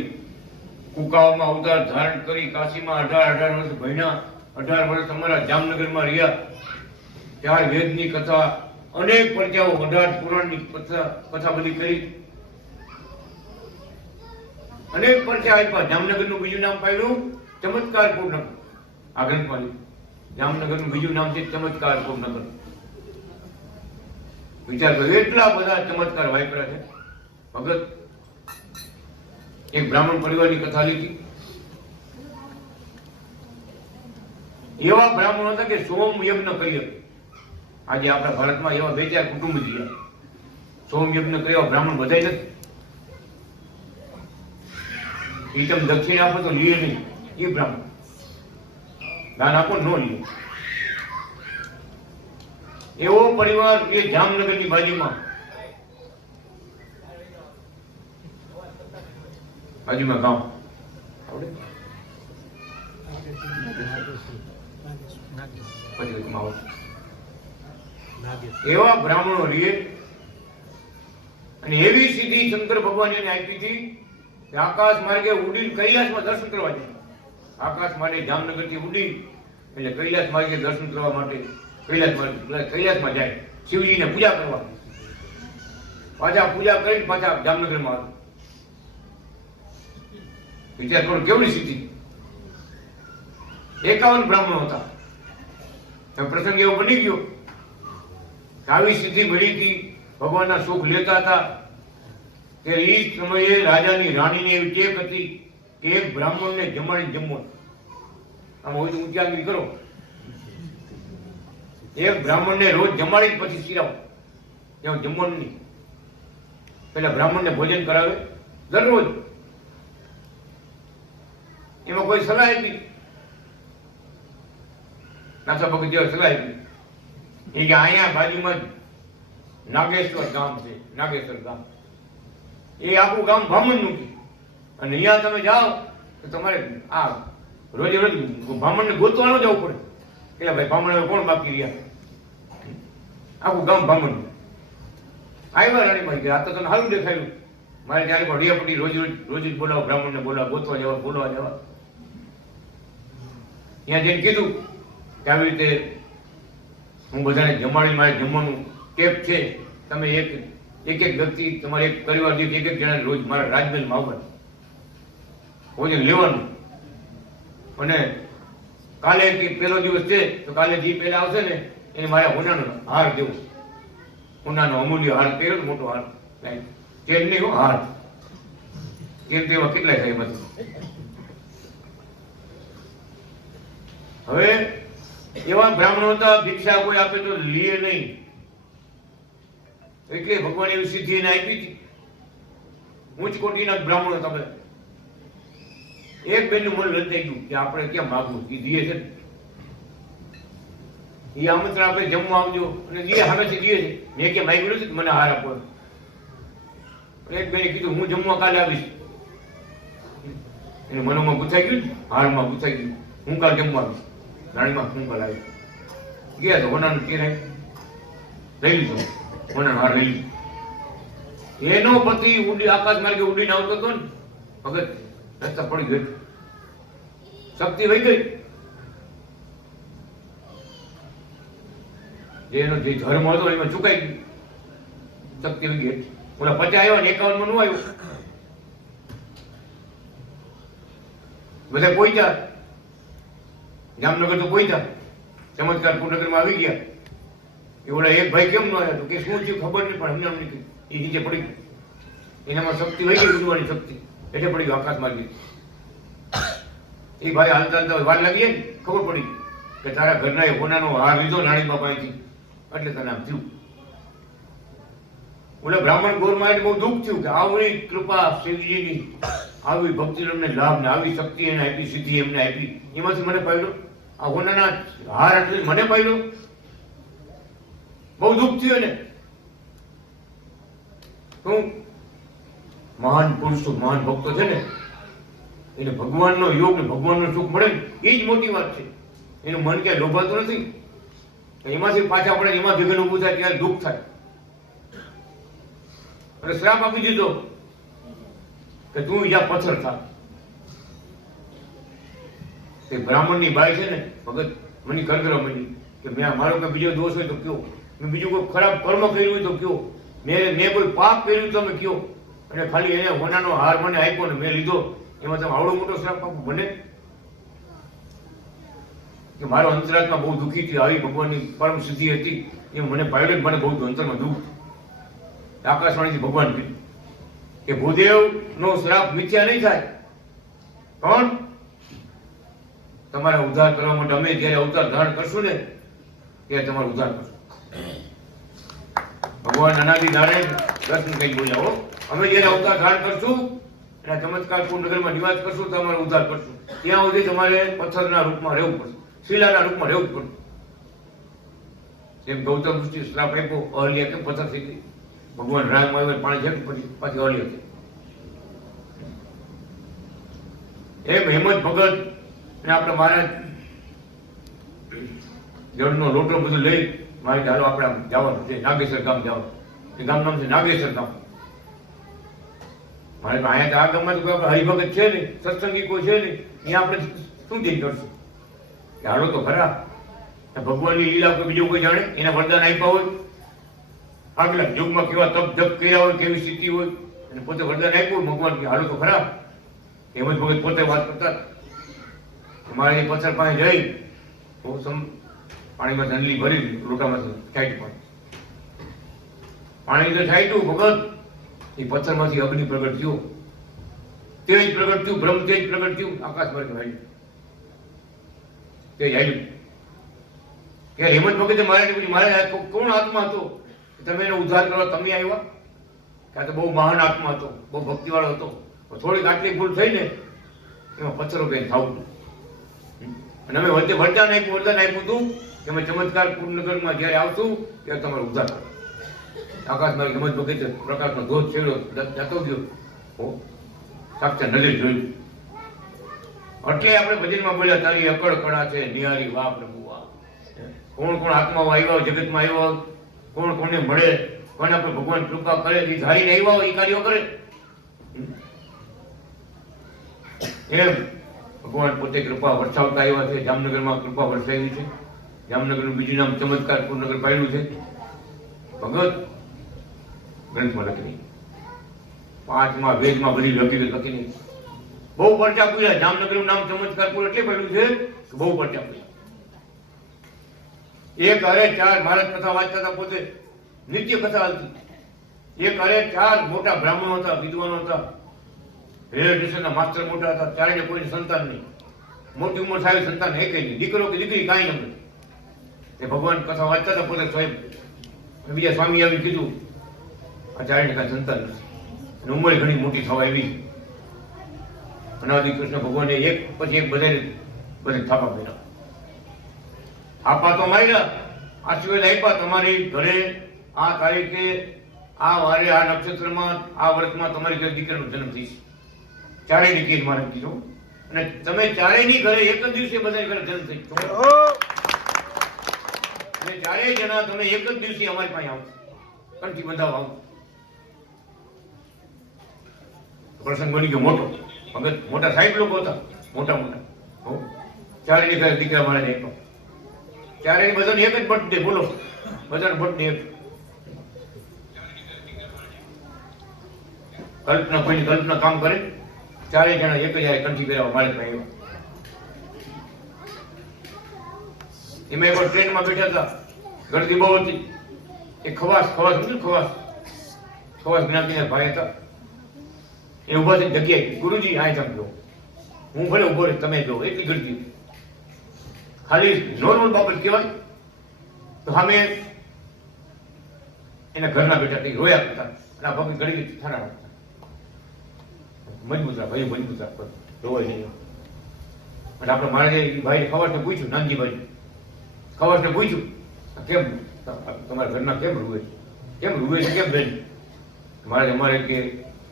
કુકાઓમાં અવતાર ધારણ કરી કાશીમાં 18 વર્ષ ભણ્યા. 18 વર્ષ અમારા જામનગરમાં રહ્યા. 4 વેદની કથા, અનેક પ્રજાઓ, 18 પુરાણની કથા બધી કરી. અનેક પ્રજા આપ્યા. જામનગરનું બીજું નામ પાડ્યું ચમત્કારપુર નગર. આ ગ્રંથમાં જામનગરનું બીજું નામ છે ચમત્કારપુર નગર. વિચાર કરો, એટલા બધા ચમત્કાર વાપર્યા છે. ભગત એક બ્રાહ્મણ પરિવારની કથા લીધી. એવા બ્રાહ્મણો હતા કે સોમ યજ્ઞ કરી શકે. આજે આપણા ભારતમાં એવા 2-4 કુટુંબ છે સોમ યજ્ઞ કર્યા બ્રાહ્મણ બધાય નથી. એ તમે દક્ષિણ આપો તો લીએ નહીં. એ બ્રાહ્મણ દાન આપો ન લીએ. એવો પરિવાર એ જામનગરની બાજુમાં ગામ એવા બ્રાહ્મણો રીએ અને એવી સિદ્ધિ શંકર ભગવાન એને આપી હતી કે આકાશ માર્ગે ઉડીને કૈલાસમાં દર્શન કરવા જાય. આકાશ માર્ગે જામનગરથી ઉડી એટલે કૈલાસ માર્ગે દર્શન કરવા માટે કૈલાસમાં જાય શિવજીને પૂજા કરવા. પાછા પૂજા કરીને પાછા જામનગરમાં આવે. વિચાર કરો કેવડી સિદ્ધિ. 51 બ્રાહ્મણો હતા. પ્રસંગ એવો બની ગયો આવી સિદ્ધિ મળી હતી. ભગવાનના સુખ લેતા હતા ત્યારે એ સમયે રાજાની રાણીની એવી ટેક હતી કે એક બ્રાહ્મણને જમાડી જમવાનું. આમ હોય તો ઊંચી આંગળી કરો. એક બ્રાહ્મણને રોજ જમાડી પછી સિરાવો, ત્યાં જમવાનું નહીં. પેલા બ્રાહ્મણને ભોજન કરાવે દરરોજ. એમાં કોઈ સલાહ નથી. નાથા ભગત જેવા સલાહ નથી. એ કે અહીંયા બાજુમાં નાગેશ્વર ગામ છે, નાગેશ્વર ગામ, એ આખું ગામ બ્રાહ્મણનું છે. અને અહીંયા તમે જાઓ તો તમારે આ રોજે રોજ બ્રાહ્મણને ગોતવા ન જવું પડે કે ભાઈ બ્રાહ્મણ કોણ બાકી રહ્યા, આખું ગામ બ્રાહ્મણ. આવ્યા રાણીમાં કે આ તો તને સારું દેખાયું, મારે ત્યારે પણ રિયાપટી રોજ રોજ જ બોલાવો, બ્રાહ્મણને બોલાવો, ગોતવા જવા, બોલવા જવા. ત્યાં જઈને કીધું કે આવી રીતે હું બધાને જમાડી, મારે જમવાનું ટેપ છે, તમે એક એક વ્યક્તિ તમારે એક પરિવાર દીઠ એક જણાને રોજ મારા રાજમહેલમાં આવવાનું, ભોજન લેવાનું. અને કાલે પહેલો દિવસ છે તો કાલે જે પહેલા આવશે ને એને મારા હોનાનો હાર દેવો, હોનાનો અમૂલ્ય હાર પહેર્યો, મોટો હાર, ચેન નહીં, હાર. ચેન તેમાં કેટલાય થાય એમાંથી. હવે એવા બ્રાહ્મણો હતા, ભિક્ષા કોઈ આપે તો લે નહીં, એટલે ભગવાન એવી સિદ્ધિ એને આપી હતી. ઉચ્ચ કોટીના બ્રાહ્મણો હતા બધા. એક બેનનું મન લંચાઈ ગયું કે આપણે ક્યાં માગવું, એ દીએ છે, એ આમંત્રણ આપે જમવા આવજો, અને દીએ સામેથી દીએ છે. મેં ક્યાં માગ્યું નથી મને હાર આપો. એક બેને કીધું હું જમવા કાલે આવીશ. એને મનોમાં ગુથાઈ ગયું, હારમાં ગુથાઈ ગયું, હું કાલ જમવા આવીશ. રાણીમાં હું કાલ આવી ગયા તો હોનાનું ચેર લઈ લીધું, હોનાનો હાર લઈ લીધું. એનો પતિ ઉડી આકાશ માર્ગે ઉડીને આવતો હતો ને, ભગત રસ્તા પડી ગયો, શક્તિ વહી ગઈ. એનો જે ધર્મ હતો એમાં ચુકાઈ ગયું, શક્તિ વહી ગઈ. ઓલા 50 આવ્યા ને 51 માં નું આવ્યું. બધા પહોંચ્યા જામનગર, તો પહોંચ્યા ચમત્કારપુર નગરમાં આવી ગયા. એ ઓલા એક ભાઈ કેમ ન આવ્યા તો કે શું થયું ખબર નહીં, પણ હમણાં નીકળી એ નીચે પડી ગયું. એનામાં શક્તિ વહી ગઈ, ઉડવાની શક્તિ, એટલે પડી ગયું આકાશ માર્ગે. એ ભાઈ હાલતા હાલતા વાર લાગી ને ખબર પડી કે તારા ઘરના એ હોનાનો હાર લીધો રાણીમાં પાસેથી, એટલે તને આમ થયું. ઓલા બ્રાહ્મણ ગોરમાં બહુ દુઃખ થયું કે આવી કૃપા શિવજીની, આવી ભક્તિનો અમને લાભ ને આવી શક્તિ એને આપી, સિદ્ધિ એમને આપી, એમાંથી મને પાડ્યો આ હોનાના હાર એટલે મને પાડ્યો. બહુ દુઃખ થયું ને. હું મહાન પુરુષો, મહાન ભક્તો છે ને, એને ભગવાનનો યોગ ને ભગવાનનો સુખ મળે ને એ જ મોટી વાત છે. એનું મન ક્યાંય લોભાતું નથી. એમાંથી પાછા પડે, એમાં વિઘ્ન ઊભું થાય ત્યારે દુઃખ થાય. અને શ્રાપ આપી દીધો કે તું યા પથ્થર થા. તે બ્રાહ્મણની બાઈ છે ને ભગત, મને કરગરા મળી કે મેં મારો કોઈ બીજો દોષ હોય તો કયો, મેં બીજું કોઈ ખરાબ કર્મ કર્યું હોય તો કયો, મેં કોઈ પાપ કર્યું તો તમે કયો. અને ખાલી એને હોનાનો હાર મને આપ્યો ને મેં લીધો, એમાં તમે આવડો મોટો શ્રાપ આપો બને? કે મારો અંતરાત્મા બહુ દુઃખી થયો, આવી ભગવાનની પરમ સિદ્ધિ હતી એ મને પાડ્યો, મને બહુ અંતરમાં દુઃખ. આકાશવાણીથી ભગવાન કીધું કે ભૂદેવનો શ્રાપ મિથ્યા નહીં થાય, પણ તમારા ઉદ્ધાર કરવા માટે અમે જ્યારે અવતાર ધારણ કરશું ને ત્યારે તમારો ઉદ્ધાર કરશું. ભગવાન અનાદિ નારાયણ દર્શન કઈ બોલ્યા હો, અમે જ્યારે અવતાર ધારણ કરશું અને ચમત્કારપુર નગરમાં નિવાસ કરશું તો અમારો ઉદ્ધાર કરશું. ત્યાં સુધી તમારે પથ્થરના રૂપમાં રહેવું પડશે, શિલાના રૂપમાં રહેવું પડશે. જેમ ગૌતમ ઋષિ શ્રાપ આપ્યો, અહલ્યા કેમ પથ્થર થઈ ગઈ, ભગવાન રામ આવ્યા પાણી છે પછી પાછી અહલ્યા થઈ. એમ હેમંત ભગત ને આપણે મહારાજ જળનો લોટો બધું લઈ મારે ચાલો આપણે જવાનું છે નાગેશ્વર ગામ જવાનું. એ ગામ નામ છે નાગેશ્વર ગામ. મારે તો અહીંયા આ ગામમાં તો કોઈ હરિભગત છે નહીં, સત્સંગી કોઈ છે નહીં, અહીંયા આપણે શું જઈ કરશું? હાલો તો ખરા. ભગવાનની લીલા કોઈ બીજું કોઈ જાણે, એના વરદાન આપ્યા હોય, આગલા યુગમાં કેવા તપ જપ કર્યા હોય, કેવી સ્થિતિ હોય, અને પોતે વરદાન આપ્યું ભગવાન કે હાલો તો ખરા. હેમંત ભગત પોતે વાત કરતા મારે એ પથ્થર પાસે જઈ પાણીમાં ધનલી ભરી લોટામાં કાઢી પાણી પાણી તો છાંટ્યું ભગત, એ પથ્થરમાંથી અગ્નિ પ્રગટ થયો, તેજ પ્રગટ થયું, બ્રહ્મ તેજ પ્રગટ થયું, આકાશમાં હાલ્યું, તેજ હાલ્યું. કે હેમંત ભગતે મારે પૂછ્યું, મારે કોણ આત્મા હતો તમે એનો ઉદ્ધાર કરવા તમે આવ્યા? કે આ તો બહુ મહાન આત્મા હતો, બહુ ભક્તિવાળો હતો, થોડીક આટલી ભૂલ થઈ ને એમાં પથ્થરો કઈ ખાવું. અને અમે વચ્ચે વરદાન આપ્યું હતું કે અમે ચમત્કાર પૂર્ણનગરમાં જ્યારે આવશું ત્યારે તમારો ઉદ્ધાર કરો. આકાશમાં હેમંત ભગતે પ્રકાશનો ધોધ છેડ્યો, જતો ગયો, સાક્ષાત નજરે જોયું. એટલે આપણે ભજનમાં બોલ્યા, તારી અકળ કળા છે નિહારી વાહ પ્રભુ વાહ. કોણ કોણ આત્માઓ આવ્યા જગતમાં આવ્યા, કોણ કોને મળે, કોના પર ભગવાન કૃપા કરે, એ ધારીને આવ્યા હોય એ કાર્યો કરે. એમ ભગવાન પોતે કૃપા વરસાવતા આવ્યા છે. જામનગરમાં કૃપા વરસાવી છે. જામનગરનું બીજું નામ ચમત્કાર પૂર્ણનગર પાડ્યું છે. ભગત ગ્રંથમાં લખી, 5મા વેદમાં બધી હકીકત લખી નહીં. બહુ પરચા પૂર્યા. જામનગરનું નામ ચમત્કારપુર એટલે પડ્યું છે કે બહુ પરચા પૂર્યા. એક અરે 4 ભારત કથા વાંચતા હતા, પોતે નિત્ય કથા હાલતી. એક અરે 4 મોટા બ્રાહ્મણો હતા, વિદ્વાનો હતા, રેલવે સ્ટેશનના માસ્ટર મોટા હતા, ચારેને કોઈ સંતાન નહીં. મોટી ઉંમર થાય સંતાન એક નહીં, દીકરો કે દીકરી કાંઈ નથી. એ ભગવાન કથા વાંચતા હતા પોતે સ્વયં. બીજા સ્વામી આવી કીધું, આ ચારેને કાંઈ સંતાન નથી અને ઉંમર ઘણી મોટી થવા આવી. અનાદિ કૃષ્ણ ભગવાને એક પછી એક બધે થાપા કર્યા. થાપા તો માર્યા, આશીર્વાદ આપ્યા, તમારી ઘરે આ તારીખે, આ વારે, આ નક્ષત્રમાં, આ વર્ષમાં તમારી ઘરે દીકરાનો જન્મ થઈશ. ચારેય કેસ મારે કીધું. અને તમે ચારેયની ઘરે એક જ દિવસે બધા ઘરે જન્મ થઈ. અને ચારેય જણા તમે એક જ દિવસે અમારી પાસે આવો, કંઠી બંધાવ આવો. પ્રસંગ બની ગયો મોટો. ભગત મોટા સાહેબ લોકો હતા, મોટા મોટા. ચારેયની ઘરે દીકરા મારે આપ્યો. ચારેયની બધાને એક જ બર્થડે, બોલો, બધાને બર્થડે એક. કલ્પના કોઈની કલ્પના કામ કરે, ચારેય જણા એક જ કંઠી પહેરાવા મારે આવ્યા. એમાં એક ટ્રેનમાં બેઠા હતા, ગળદી બહુ હતી. એ ખવાસ જ્ઞાતિના ભાઈ હતા. એ ઉભા થઈને જગ્યાએ, ગુરુજી આ તમે જો, હું ભલે ઉભો રહી, તમે જો, એટલી ગળદી. ખાલી નોર્મલ બાબત કહેવાય તો સામે એના ઘરના બેઠા થઈ રોયા કરતા, અને આ ભગત ઘડી થાણા રાખતા. મજબૂત રાખ ભાઈ, મજબૂત રાખ, રોવાય નહીં. અને આપણે મારે ભાઈને ખવાસને પૂછ્યું, નાનજીભાઈ ખવાસને પૂછ્યું, કેમ તમારા ઘરના કેમ રૂવે છે, કેમ બેન? અમારે કે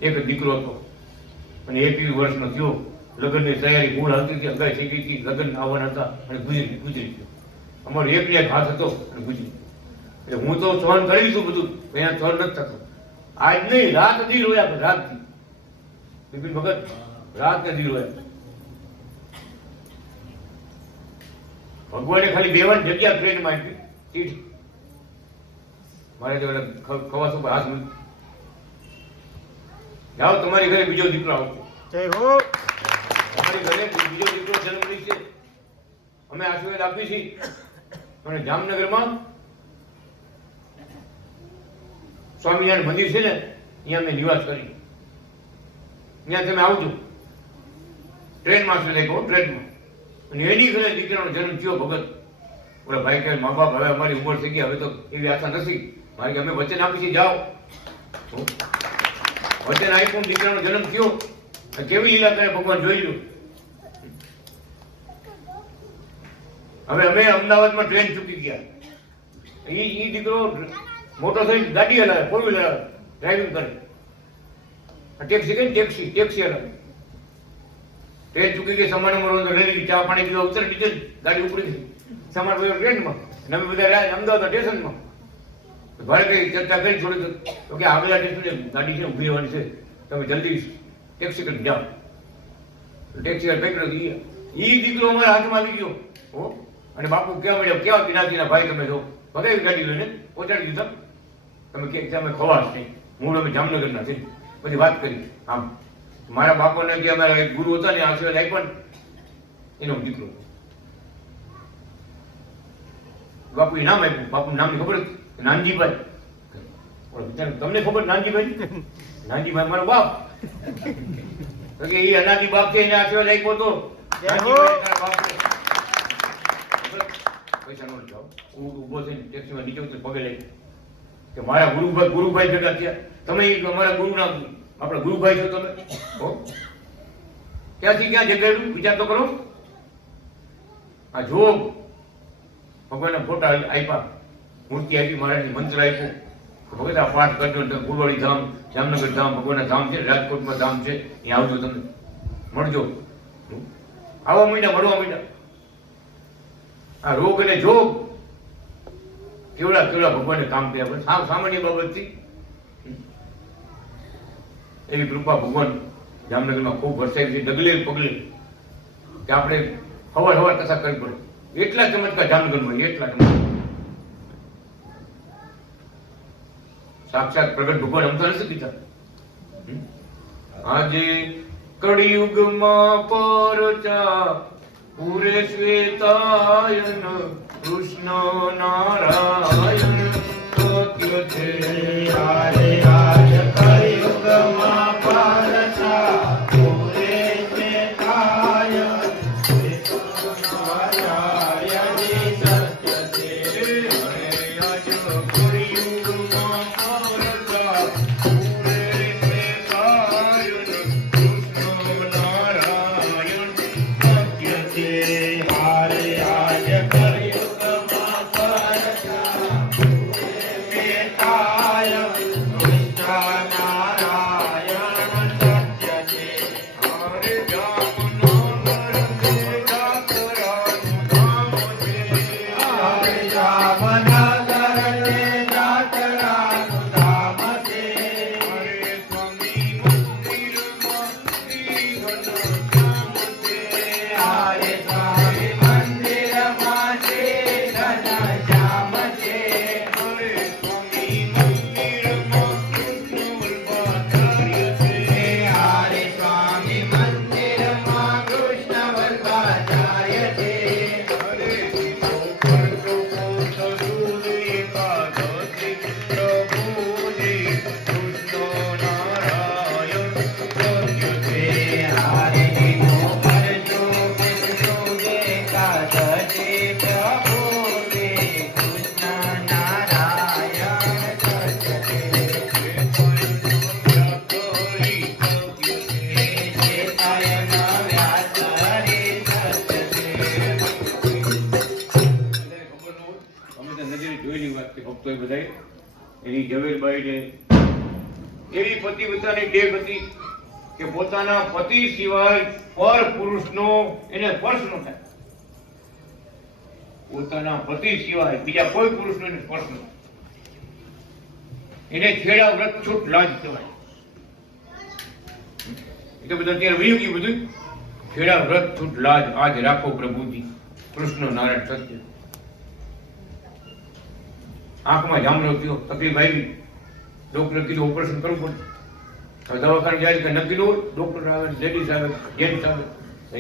એક જ દીકરો હતો અને 21 વર્ષનો થયો, લગ્નની તૈયારી મૂળ હાલતી હતી, અગાઈ થઈ ગઈ હતી, લગ્ન આવવાના હતા અને ગુજરી ગયો. અમારો એક હાથ હતો અને ગુજરી. એટલે હું તો સહન કરી દીધું બધું, અહીંયા સહન નથી થતું. આજ નહીં, રાત દી રોયા, રાતથી બિપિન ભગત રાત દી રોયા. ભગવાને ખાલી બેવાની જગ્યા ટ્રેનમાં આપી, સીટ. મારે તો ખવાસ ઉપર હાથ મૂકી, જાઓ તમારી ઘરે બીજો દીકરો આવશે. તમારી ઘરે બીજો દીકરો જન્મ લેશે, અમે આશીર્વાદ આપી છીએ. અને જામનગરમાં સ્વામિનારાયણ મંદિર છે ને, અહીંયા મેં નિવાસ કરી. ત્યાં તમે આવજો. ટ્રેનમાં આશીર્વાદ આપ્યો, ટ્રેનમાં. અને એની ઘરે દીકરાનો જન્મ થયો. ભગત ઓલા ભાઈ કહે, મા બાપ હવે અમારી ઉંમર થઈ ગઈ, હવે તો એવી આશા નથી. મારે કે અમે વચન આપી છીએ, જાઓ. વચન આપ્યું, દીકરાનો જન્મ થયો. કેવી લીલા કરે ભગવાન, જોઈ લો. હવે અમે અમદાવાદમાં ટ્રેન ચૂકી ગયા. એ દીકરો મોટો થઈને ગાડી હલાવે, 4 વ્હીલર ડ્રાઇવિંગ કરે. ટેક્સી કઈ ટેક્સી હલાવે. ટ્રેન ચૂકી ગઈ, સમાન લઈ લીધી, ચા પાણી પીવા ઉતરી ડીઝલ ગાડી ઉપડી ગઈ. સમાન પડ્યો ટ્રેનમાં, અને અમે બધા રહ્યા અમદાવાદ સ્ટેશનમાં. ભાડે કઈ ચર્ચા કરી થોડી, તો કે આગલા સ્ટેશને ગાડી છે, ઉભી રહેવાની છે, તમે જલ્દી ટેક્સી કરી જાઓ. ટેક્સી પકડો. એ દીકરો અમારા હાથમાં આવી ગયો. અને બાપુ કેવા મળ્યા, કેવા પિનાકીના ભાઈ તમે જો, બધાવી ગાડી લઈને પહોંચાડી દીધા. તમે કે અમે ખવાશ નહીં, મૂળ અમે જામનગરના છે. પછી વાત કરી. આમ મારા બાપાને કે અમારા એક ગુરુ હતા ને, આશીર્વાદ આપ્યા, એનો દીકરો. બાપુ નામ આપ્યું, બાપુનું નામની ખબર હતી, નાનજીભાઈ. તમને ખબર નાનજીભાઈ? નાનજીભાઈ મારો બાપ. તો કે એ અનાદી બાપ છે, એને આશીર્વાદ આપ્યો તો નાનજીભાઈ તારા બાપ છે. પૈસા નો જાઓ, ઊભો થઈને ટેક્સીમાં નીચે ઉતરી પગે લઈ કે મારા ગુરુભાઈ ભેગા થયા. તમે અમારા ગુરુના આપણા ગુરુભાઈ છો તમે. ક્યાંથી ક્યાં જગાડ્યું વિચાર તો કરો. આ જોગ ભગવાનના ફોટા આપ્યા, મૂર્તિ આપી, મહારાજની મંત્ર આપ્યું, ભગત આ પાઠ કરજો. ગુરુવાડી ધામ, જામનગર ધામ, ભગવાનના ધામ છે, રાજકોટમાં ધામ છે, ત્યાં આવજો, તમે મળજો. આવા મહિના મળવા મહિના. આ રોગ અને જોગ કેવડા કેવડા ભગવાને કામ કર્યા. સામાન્ય બાબતથી એવી કૃપા ભગવાન જામનગરમાં ખૂબ વરસાવી છે, ડગલે પગલે, કે આપણે હવાર કથા કરવી પડે. એટલા ચમત્કાર જામનગરમાં, એટલા ચમત્કાર. સાક્ષાત પ્રગટ ભગવાન અમતા નથી કીધા. આજે કળિયુગમાં પરચા પૂરે શ્વેતાયન કૃષ્ણ નારાયણ સત્ય છે. આરે આજ કળિયુગમાં પરચા પૂરે શ્વેતાયન કૃષ્ણ નારાયણ સત્ય છે. આજ કળિયુગમાં પરચા પૂરે શ્વેતાયન કૃષ્ણ નારાયણ સત્ય છે. આરે આજ કળિયુગમાં પરચા પૂરે શ્વેતાયન કૃષ્ણ નારાયણ સત્ય છે. આરે જામનગર તે જાતરાનું ધામ છે. આરે જામનગર તે જાતરાનું ધામ છે. આરે સ્વામી મંદિરમાં શ્રી ઘનશ્યામ છે. આરે સ્વામી મંદિરમાં શ્રી ઘનશ્યામ છે. આરે સ્વામી મંદિરમાં કૃષ્ણ વલ્લભાચાર્ય છે. આરે સ્વામી મંદિરમાં કૃષ્ણ વલ્લભાચાર્ય છે. અરે શિવો કરતો સદુલ એકાદશી પ્રભુજી કૃષ્ણ નારાયણ સત્ય છે. આરે દીવો કરજો કૃષ્ણ એકાદશી પ્રભુજી કૃષ્ણ નારાયણ સત્ય છે. શ્વેતાયન વ્યાસ હરિ સત્ય છે. ભક્તોએ બધાએ એની ઝવેરબાઈને એવી પતિવ્રતાની ટેવ હતી કે પોતાના પતિ સિવાય પર પુરુષનો એને સ્પર્શ ન થાય. પોતાના પતિ સિવાય બીજા કોઈ પુરુષનો એને સ્પર્શ ન થાય. એને છેડા વ્રત છૂટ લાજ કહેવાય. એ તો બધા અત્યારે વયું ગયું બધું. છેડા વ્રત છૂટ લાજ આજ રાખો પ્રભુજી કૃષ્ણ નારાયણ સત્ય. આંખમાં જામરો થયો, તકલીફ આવી, ડોક્ટર કીધું ઓપરેશન કરવું પડે. હવે દવાખાને જાય કે ન કીધું, ડોક્ટર આવે, લેડીઝ આવે, જેન્ટ્સ આવે, તો એ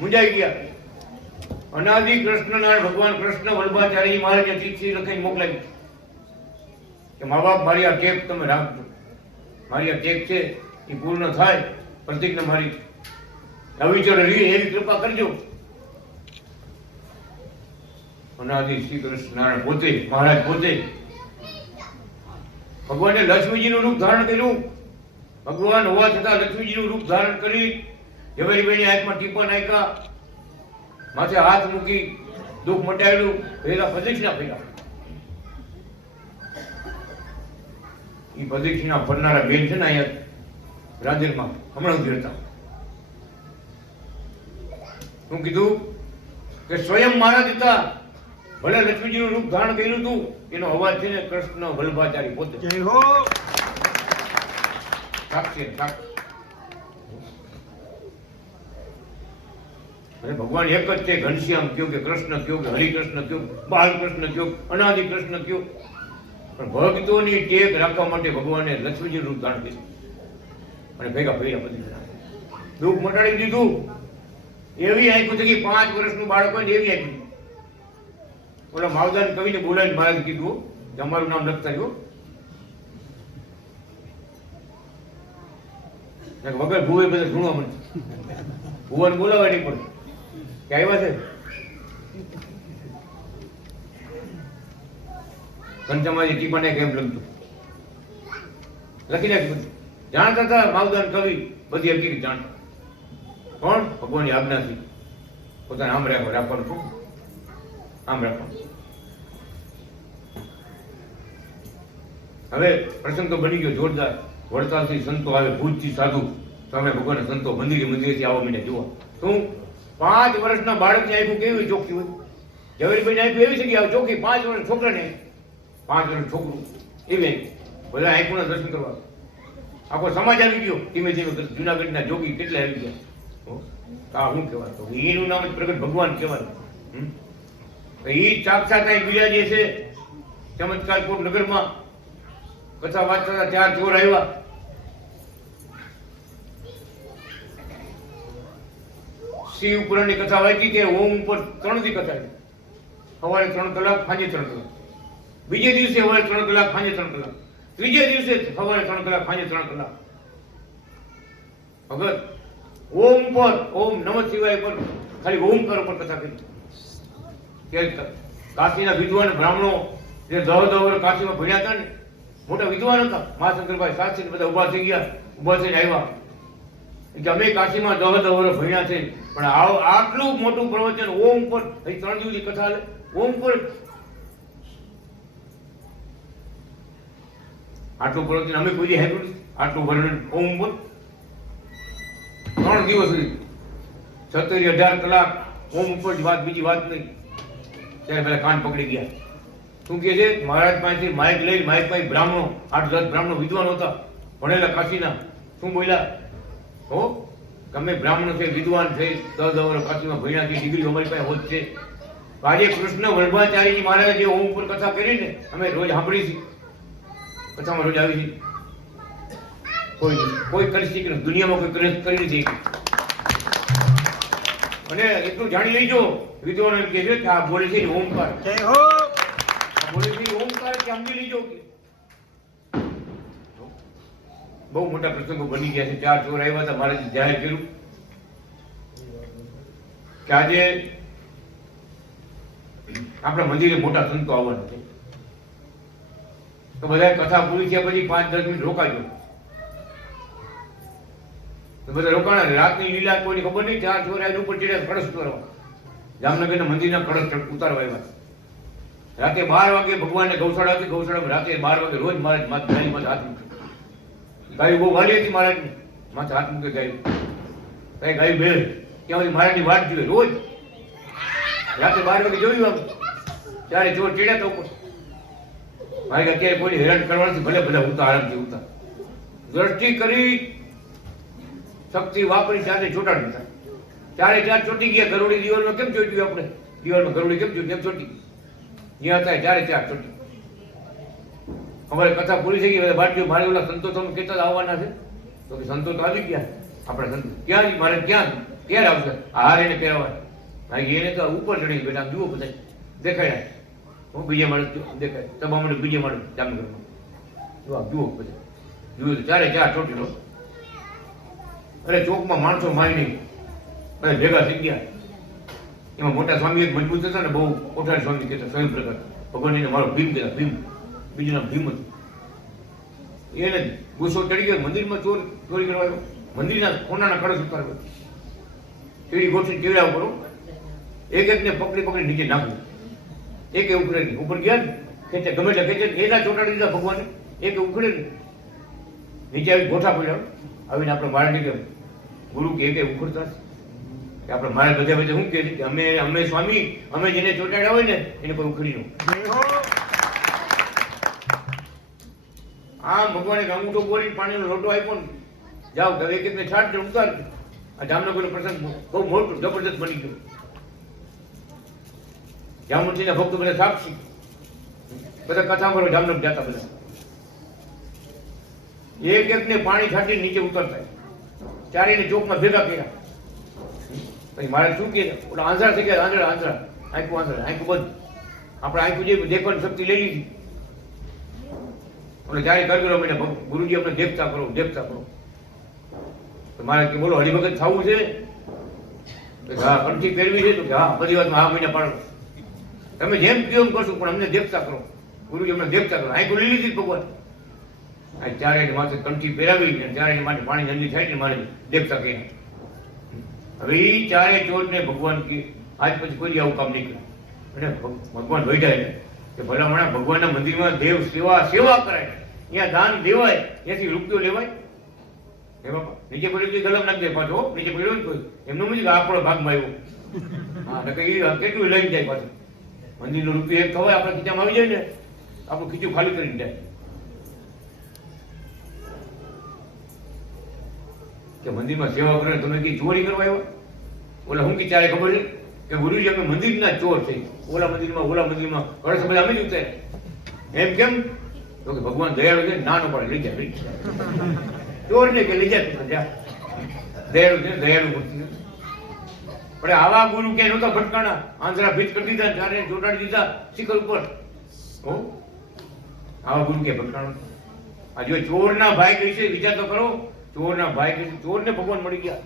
મુંજાઈ ગયા. અનાદિ કૃષ્ણ નારાયણ ભગવાન કૃષ્ણ વલ્લભાચાર્ય મહારાજે ચિઠ્ઠી લખીને મોકલાવી કે મા બાપ મારી આ ટેપ તમે રાખજો. મારી આ ટેપ છે એ પૂર્ણ થાય, પ્રતિજ્ઞા મારી અવિચળ રહી એવી કૃપા કરજો. અનાદિ શ્રી કૃષ્ણ નારાયણ પોતે મહારાજ પોતે ભગવાને લક્ષ્મીજીનું રૂપ ધારણ કર્યું. ભગવાન હોવા છતાં લક્ષ્મીજીનું રૂપ ધારણ કરી ઝવેરીબાઈની હાથમાં ટીપા નાખ્યા, માથે હાથ મૂકી દુઃખ મટાડ્યું, પહેલા પ્રદક્ષિણા ફર્યા. એ પ્રદક્ષિણા ફરનારા બેન છે ને અહીંયા રાંદેરમાં હમણાં સુધી હતા. શું કીધું કે સ્વયં મહારાજ હતા, ભલે લક્ષ્મીજીનું રૂપ ધારણ કર્યું હતું, એનો અવાજ છે ને કૃષ્ણ વલ્લભાચાર્ય પોતે. જય હો. સાક્ષી સાક્ષી. અને ભગવાન એક જ છે. ઘનશ્યામ કયો કે કૃષ્ણ કયો કે હરિકૃષ્ણ કયો, બાલકૃષ્ણ કયો, અનાદિ કૃષ્ણ કયો, પણ ભક્તોની ટેક રાખવા માટે ભગવાને લક્ષ્મીજીનું રૂપ ધારણ કર્યું અને ભેગા ભેગા બધી દુઃખ મટાડી દીધું. એવી આંખું થઈ ગઈ, 5 વર્ષનું બાળક હોય ને એવી આંખું. ઓલા માવદાન કવિને બોલાવીને મહારાજ કીધું તમારું નામ લખતા રહ્યો. વગર ભૂવે બધા સુણવા મળે. ભુવન બોલાવા નહીં પડે કે આવ્યા છે. પંચમાજી ટીપાને કેમ લખતું લખી નાખ્યું. જાણતા હતા માવદાન કવિ બધી હકીકત જાણતા. કોણ? ભગવાનની આજ્ઞાથી પોતાને આમ રાખવાનું. શું આમ રાખવાનું. હવે પ્રસંગ તો બની ગયો જોરદાર. વડતાલથી સંતો આવે, ભુજથી સાધુ, તમે ભગવાનના સંતો મંદિરેથી આવવા માંડ્યા. જુઓ શું 5 વર્ષના બાળકની આંખો કેવી ચોખ્ખી હોય. ઝવેરીભાઈની આંખો એવી છે કે આ ચોખ્ખી. 5 વર્ષ છોકરાને 5 વર્ષ છોકરું એવી બધા આંખોના દર્શન કરવા આખો સમાજ આવી ગયો. ધીમે ધીમે જુનાગઢના જોગી કેટલા આવી ગયા. આ શું કહેવાય? તો એનું નામ જ પ્રગટ ભગવાન કહેવાય. એ સાક્ષાત અહીં બિરાજે છે ચમત્કારપુર નગરમાં. કથા વાંચતા 4 ચોર આવ્યા. શિવ પુરાણની કથા વાંચી કે ઓમ ઉપર 3 દી કથા છે. સવારે 3 કલાક, સાંજે 3 કલાક. બીજે દિવસે સવારે 3 કલાક, સાંજે 3 કલાક. ત્રીજે દિવસે સવારે 3 કલાક, સાંજે 3 કલાક. ભગત ઓમ પર, ઓમ નમઃ શિવાય પર ખાલી ઓમકાર ઉપર કથા કરી. કાશીના વિદ્વાન બ્રાહ્મણો જે 10 વર્ષ કાશીમાં ભણ્યા હતા ને, મોટા વિદ્વાન હતા. મહાશંકરભાઈ સાક્ષી બધા ઉભા થઈ ગયા. ઉભા થઈને આવ્યા કે અમે કાશીમાં 10 વર્ષ ભણ્યા છે, પણ આટલું મોટું પ્રવચન ઓમ પર 3 દિવસની કથા હાલે. ઓમ પર આટલું પ્રવચન અમે કોઈ સાંભળ્યું? આટલું વર્ણન ઓમ પર 3 દિવસ સુધી 17-18 કલાક ઓમ ઉપર જ વાત, બીજી વાત નહીં. ત્યારે પેલા કાન પકડી ગયા. શું કહે છે? મહારાજ પાસેથી માઇક લઈ, માઇક પાસે બ્રાહ્મણો 8-10 બ્રાહ્મણો વિદ્વાનો હતા, ભણેલા કાશીના. શું બોલ્યા? હો તમે બ્રાહ્મણો છે, વિદ્વાન છે, 10 વર્ષ કાશીમાં ભણ્યા છે, ડિગ્રી અમારી પાસે હોત છે. આજે કૃષ્ણ વલ્ભાચાર્યજી મહારાજે જે ઓમ ઉપર કથા કરી ને, અમે રોજ સાંભળી છે. કથામાં રોજ આવી છે. કોઈ કરી શકી નથી દુનિયામાં, કોઈ કરી નથી. અને એટલું જાણી લેજો, વિદ્વાનો એમ કહે છે કે આ બોલે છે ઓમકાર. બોલે છે ઓમકાર કે સમજી લેજો. બહુ મોટા પ્રસંગો બની ગયા છે. 4 ચોર આવ્યા હતા. મહારાજે જાહેર કર્યું કે આજે આપણા મંદિરે મોટા સંતો આવવાના છે, તો બધા કથા પૂરી થયા પછી 5-10 મિનિટ રોકાજો. તો બધા રોકાણા. રાતની લીલા કોઈની ખબર નહીં. 4 ચોર આવ્યા ઉપર ચડ્યા કળશ ઉતારવા. જામનગરના મંદિરના કળશ ઉતારવા આવ્યા. રાતે 12 વાગે ભગવાનને ગૌશાળા હતી. ગૌશાળામાં રાતે 12 વાગે રોજ મહારાજ ગાય માથે હાથ મૂકે. ગાય બહુ વાલી હતી. મહારાજ માથે હાથ મૂકે ગાય. કઈ ગાય બે ત્યાં સુધી મહારાજની વાટ જોઈએ રોજ. રાતે 12 વાગે જોયું આમ ત્યારે ચોર ચડ્યા તો ઉપર. મારે અત્યારે કોઈ હેરાન કરવાનું ભલે બધા ઉતા આરામથી ઉતા. દ્રષ્ટિ કરી, શક્તિ વાપરી સાથે ચોટાડી દીધા. 4 ચોટી ગયા. ગરુડી દિવાલમાં કેમ ચોટ્યું? આપણે દિવાલમાં ગરુડી કેમ ચોટ્યું? એમ ચોટી જ્યાં હતા 4 ચોટી. અમારે કથા પૂરી થઈ ગઈ. બાટલીઓ મારે ઓલા સંતો તમે કેટલા આવવાના છે? તો કે સંતો તો આવી ગયા. આપણા સંતો ક્યાં? મારે ક્યાં ક્યારે આવશે? હાર એને પહેરવાય. એને તો ઉપર ચડી બેટા. આમ જુઓ બધા દેખાય. હું બીજે માણસ દેખાય. તમામ મને બીજે માણસ જામનગરમાં જુઓ બધા જોયું. 4 ચોટી લો. અરે ચોકમાં માણસો મારી નહીં બધા ભેગા થઈ ગયા. એમાં મોટા સ્વામી એક મજબૂત હતા ને, બહુ કોઠારી સ્વામી કહેતા, સ્વયં પ્રગટ ભગવાન. એને મારો ભીમ કહેતા. ભીમ બીજું નામ ભીમ હતું. એને ગુસ્સો ચડી ગયો. મંદિરમાં ચોરી કરવા આવ્યો. મંદિરના કોનાના કળશ ઉતાર્યો. ચીડી ગોઠવી ચીડા ઉપર એક-એકને પકડી નીચે નાખવું. એક ઉખડે નહીં. ઉપર ગયા ને ખેંચે, ગમે એટલે ખેંચે. એના ચોટાડી દીધા ભગવાને. એક ઉખડે ને નીચે આવી ગોઠા પડ્યા. આવીને આપણે મારે કે ગુરુ કે ઉખડતા કે આપણે મારે બધા બધા શું કહે છે કે અમે સ્વામી, અમે જેને ચોટાડ્યા હોય ને એને કોઈ ઉખડી નો. આમ ભગવાને અંગૂઠો બોરી પાણીનો લોટો આપ્યો ને, જાઓ એક-એકને છાંટજો, ઉતારજો. આ જામનગરનો પ્રસંગ બહુ મોટો જબરદસ્ત બની ગયો. જામનગરના ભક્તો બધા સાક્ષી, બધા કથા કરો જામનગર જતા બધા. એક-એકને પાણી છાંટી નીચે ઉતરતા. ચારેયને ચોકમાં ભેગા કર્યા. પછી મારે શું કહે? ઓલા આંધળા થઈ ગયા. આંધળા આંખું બંધ. આપણે આંખું જે દેખવાની શક્તિ લઈ લીધી. અમને ચારે કર કરો મને ગુરુજી અમને દેખતા કરો તો મારે કે બોલો હરિભગત થવું છે હા કંઠી પહેરવી છે તો કે હા બધી વાતમાં હા મહિના પાડો તમે જેમ કહો એમ કરશું પણ અમને દેખતા કરો ગુરુજી અમને દેખતા કરો આંખો લીલી હતી ભગવાન આ ચારે માથે કંઠી પહેરાવી ને ચારે માટે પાણી નંદી થાય ને મારે દેખતા કહે હવે એ ચારે ચોરને ભગવાન કે આજ પછી કોઈ આવું કામ નહીં કરે અને ભગવાન વૈઠાય ને કે ભલામણા ભગવાનના મંદિરમાં દેવ સેવા કરાય અહીંયા દાન દેવાય ત્યાંથી રૂપિયો લેવાય હે બાપા નીચે પડ્યું ગલમ નાખી દે પાછો નીચે પડ્યો ને કોઈ એમનું નથી કે આપણો ભાગમાં આવ્યો હા નકર કેટલું લઈ જાય પાછું મંદિરનો રૂપિયો એક ખવાય આપણા ખીચામાં આવી જાય ને આપણું ખીચું ખાલી કરીને જાય કે મંદિરમાં સેવા કરે તમે કઈ ચોરી કરવા આવ્યા ઓલા હું કે ચારે ખબર છે કે ગુરુજી અમે મંદિરના ચોર છે ઓલા મંદિરમાં ઘર બધા અમે જ ઉતારે એમ કેમ તો કે ભગવાન દયાળુ છે નાનો પડે લઈ જાય ચોર ને કે લઈ જાય દયાળુ છે દયાળુ મૂર્તિ પણ આવા ગુરુ ક્યાંય નહોતા ભટકાણા આંધળા ભીત કરી દીધા ચારે ચોટાડી દીધા શિખર ઉપર આવા ગુરુ ક્યાંય ભટકાણો આ જો ચોરના ભાઈ કઈ છે વિચાર તો કરો ચોરના ભાઈ કઈ છે ચોરને ભગવાન મળી ગયા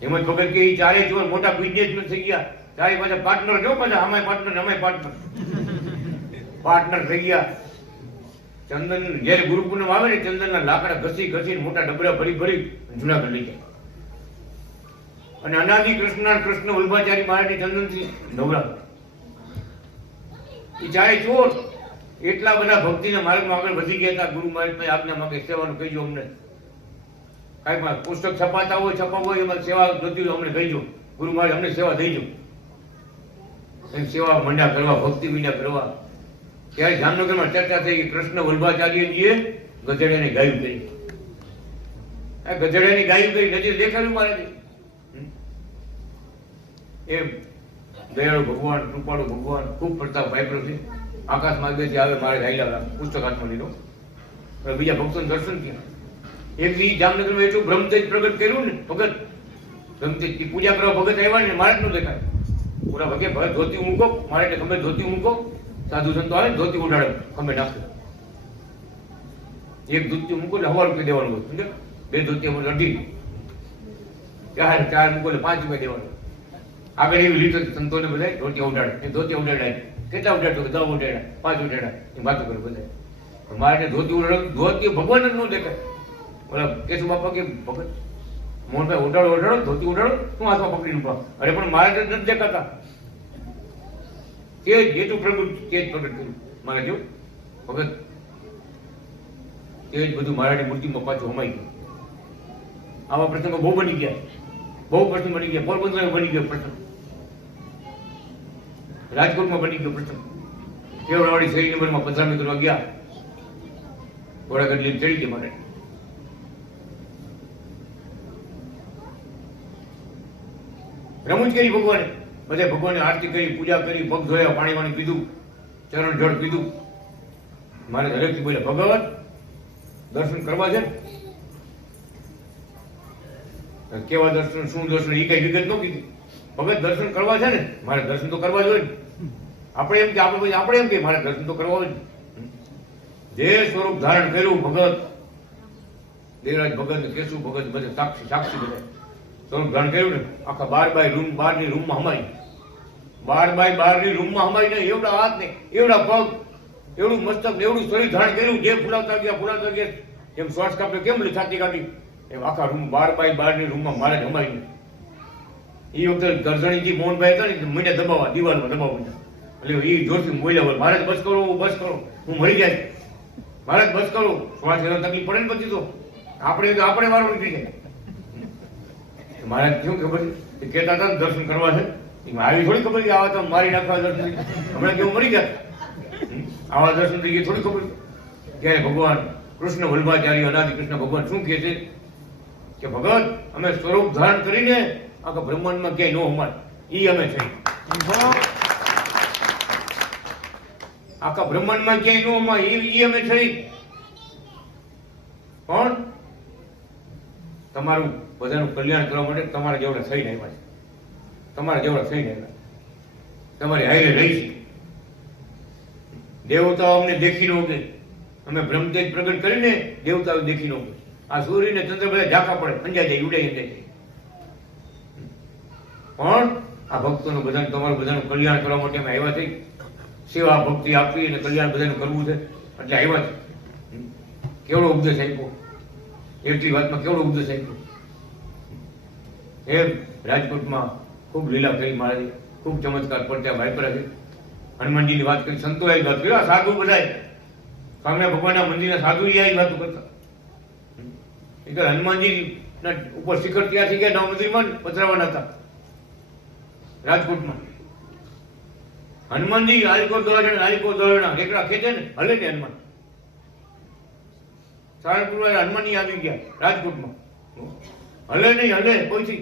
હેમંત ભગત કે ચારે ચોર મોટા બિઝનેસમેન થઈ ગયા ચારે પાછા પાર્ટનર જો પાછા અમાય પાર્ટનર થઈ ગયા ચંદન જયારે ગુરુ પૂનમ આવે ને ચંદનના લાકડા ઘસી મોટા ડબરા ભરી જુનાગઢ લઈ જાય અને અનાદિ કૃષ્ણ વલ્ભાચારી મહારાજની ચંદનથી નવરા એ ચારે ચોર એટલા બધા ભક્તિના માર્ગમાં આગળ વધી ગયા હતા ગુરુ મહારાજ આજ્ઞા માંગે સેવાનું કહીજો અમને કાંઈ પુસ્તક છપાતા હોય છપાવ હોય એમાં સેવા જોતી હોય અમને કહીજો ગુરુ મહારાજ અમને સેવા દઈજો એમ સેવા મંડ્યા કરવા ભક્તિ મંડ્યા કરવા ત્યારે જામનગરમાં ચર્ચા થઈ કે કૃષ્ણ વલ્ભાચાર્યજીએ ગધેડાને ગાયું કરી આ ગધેડાની ગાયું કરી નજર દેખાડ્યું મહારાજે એમ દયાળુ ભગવાન કૃપાળુ ભગવાન ખૂબ પ્રતાપ વાપર્યો છે આકાશ માર્ગેથી આવે મારે હાલ્યા પુસ્તક હાથમાં લીધો બીજા ભક્તોને દર્શન થયા એક બી જામનગરમાં એટલું બ્રહ્મતેજ પ્રગટ કર્યું ને ભગત બ્રહ્મતેજ પૂજા કરવા ભગત આવ્યા ને મારે જ નું દેખાય પૂરા ભગે ભગત ધોતી મૂકો મારે એટલે ખંભે ધોતી મૂકો સાધુ સંતો આવે ધોતી ઉડાડે ખંભે નાખો એક ધોતી મૂકો એટલે 1,000 રૂપિયા દેવાનું હોય સમજો બે ધોતી અઢી ચાર મૂકો એટલે 5 રૂપિયા દેવાનું આગળ એવી રીતે સંતોને બધા ધોતી ઉડાડે ધોતી ઉડાડાય કેટલા ઉડાડતો 10 ઉડાડ્યા 5 ઉડાડ્યા એ વાતો કરે બધા મારે ધોતી ઉડાડો ધોતી ભગવાન જ ન દેખાય ઓલા કેશુ બાપા કે ભગત મોહનભાઈ ઉડાડો ધોતી ઉડાડો શું હાથમાં પકડીને ઉભા અરે પણ મારે તો નથી દેખાતા તે જેટલું પ્રગટ કર્યું મારે જો ભગત તે જ બધું મારાની મૂર્તિમાં પાછું હમાઈ ગયું આવા પ્રસંગો બહુ બની ગયા પોરબંદર બની ગયો પ્રસંગ રાજકોટમાં બની ગયો પ્રસંગ કેવડાવાડી શેરી નંબરમાં પધરામણી કરવા ગયા ઘોડાગઢ લઈને ચડી ગયા મારે રમૂજ કરી ભગવાને બધે ભગવાનની આરતી કરી પૂજા કરી પગ ધોયા પાણી વાણી પીધું ચરણ જળ પીધું મારે દરેકથી બોલ્યા ભગવત દર્શન કરવા છે કેવા દર્શન શું દર્શન એ કઈ વિગત ન કીધી ભગત દર્શન કરવા છે ને મારે દર્શન તો કરવા જોઈએ આપણે એમ કે મારે દર્શન તો કરવા હોય જે સ્વરૂપ ધારણ કર્યું ભગત દેવરાજ ભગત ને કેશુ ભગત બધે સાક્ષી બધા સ્વરૂપ ધારણ કર્યું ને આખા 12 બાય રૂમ 12 રૂમમાં હમાઈ 12 બાય 12 રૂમમાં હમાઈ ને એવડા હાથ ને એવડા પગ એવડું મસ્તક ને એવડું શરીર ધારણ કર્યું જે ફૂલાવતા ગયા એમ શ્વાસ કાપે કેમ છાતી કાઢી એમ આખા રૂમ 12 બાય 12 રૂમમાં મારે જ હમાઈ એ વખતે ગરજણીજી મોહનભાઈ હતા ને મને દબાવવા દિવાલમાં દબાવવા એટલે એ જોરથી બોલ્યા મારે બસ કરો હું મરી જાય મારે બસ કરો શ્વાસ એનો તકલીફ પડે ને પછી તો આપણે મારો નીકળી જાય મારે શું ખબર છે કહેતા હતા દર્શન કરવા છે આવી થોડી ખબર આવા તો મારી નાખવા દર્શન હમણાં કેવું મરી ગયા આવા દર્શન થઈ ગયા થોડી ખબર ત્યારે ભગવાન કૃષ્ણ વલ્ભાચાર્ય અનાદિ કૃષ્ણ ભગવાન શું કહે છે કે ભગત અમે સ્વરૂપ ધારણ કરીને આખા બ્રહ્માંડમાં ક્યાંય ન હમાય ઈ અમે છે આખા બ્રહ્માંડમાં ક્યાંય ન હમાય ઈ અમે છે પણ તમારું બધાનું કલ્યાણ કરવા માટે તમારા જેવડા થઈને આવ્યા છે તમારી હારે રહી છે દેવતાઓ અમને દેખી ન કે અમે બ્રહ્મતેજ પ્રગટ કરીને દેવતાઓ દેખી નો આ સૂર્ય ને ચંદ્ર બધા ઝાંખા પડે, અંજાઈ જાય, ઉડાઈ જાય. પણ આ ભક્તોનું બધાનું તમારું બધાનું કલ્યાણ કરવા માટે અમે આવ્યા છે. સેવા ભક્તિ આપવી અને કલ્યાણ બધાનું કરવું છે એટલે આવ્યા છે. કેવડો ઉપદેશ આપ્યો, એટલી વાતમાં કેવડો ઉપદેશ આપ્યો. એમ રાજકોટમાં ખૂબ લીલા કરી મહારાજે, ખૂબ ચમત્કાર પડતા વાપરા છે. હનુમાનજીની વાત કરી, સંતોએ વાત કરી, આ સાધુ બધા સ્વામિનારાયણ ભગવાનના મંદિરના સાધુ આ વાતો કરતા. એટલે હનુમાનજી ઉપર શિખર ત્યાં થઈ ગયા, નવ મંદિરમાં પધરાવાના હતા રાજકોટમાં. હનુમાનજી આલિકો દોરણા રેકડા ખેંચે ને હલે ને હનુમાન. સારણપુર વાળા હનુમાનજી આવી ગયા રાજકોટમાં, હલે નહીં, હલે કોઈથી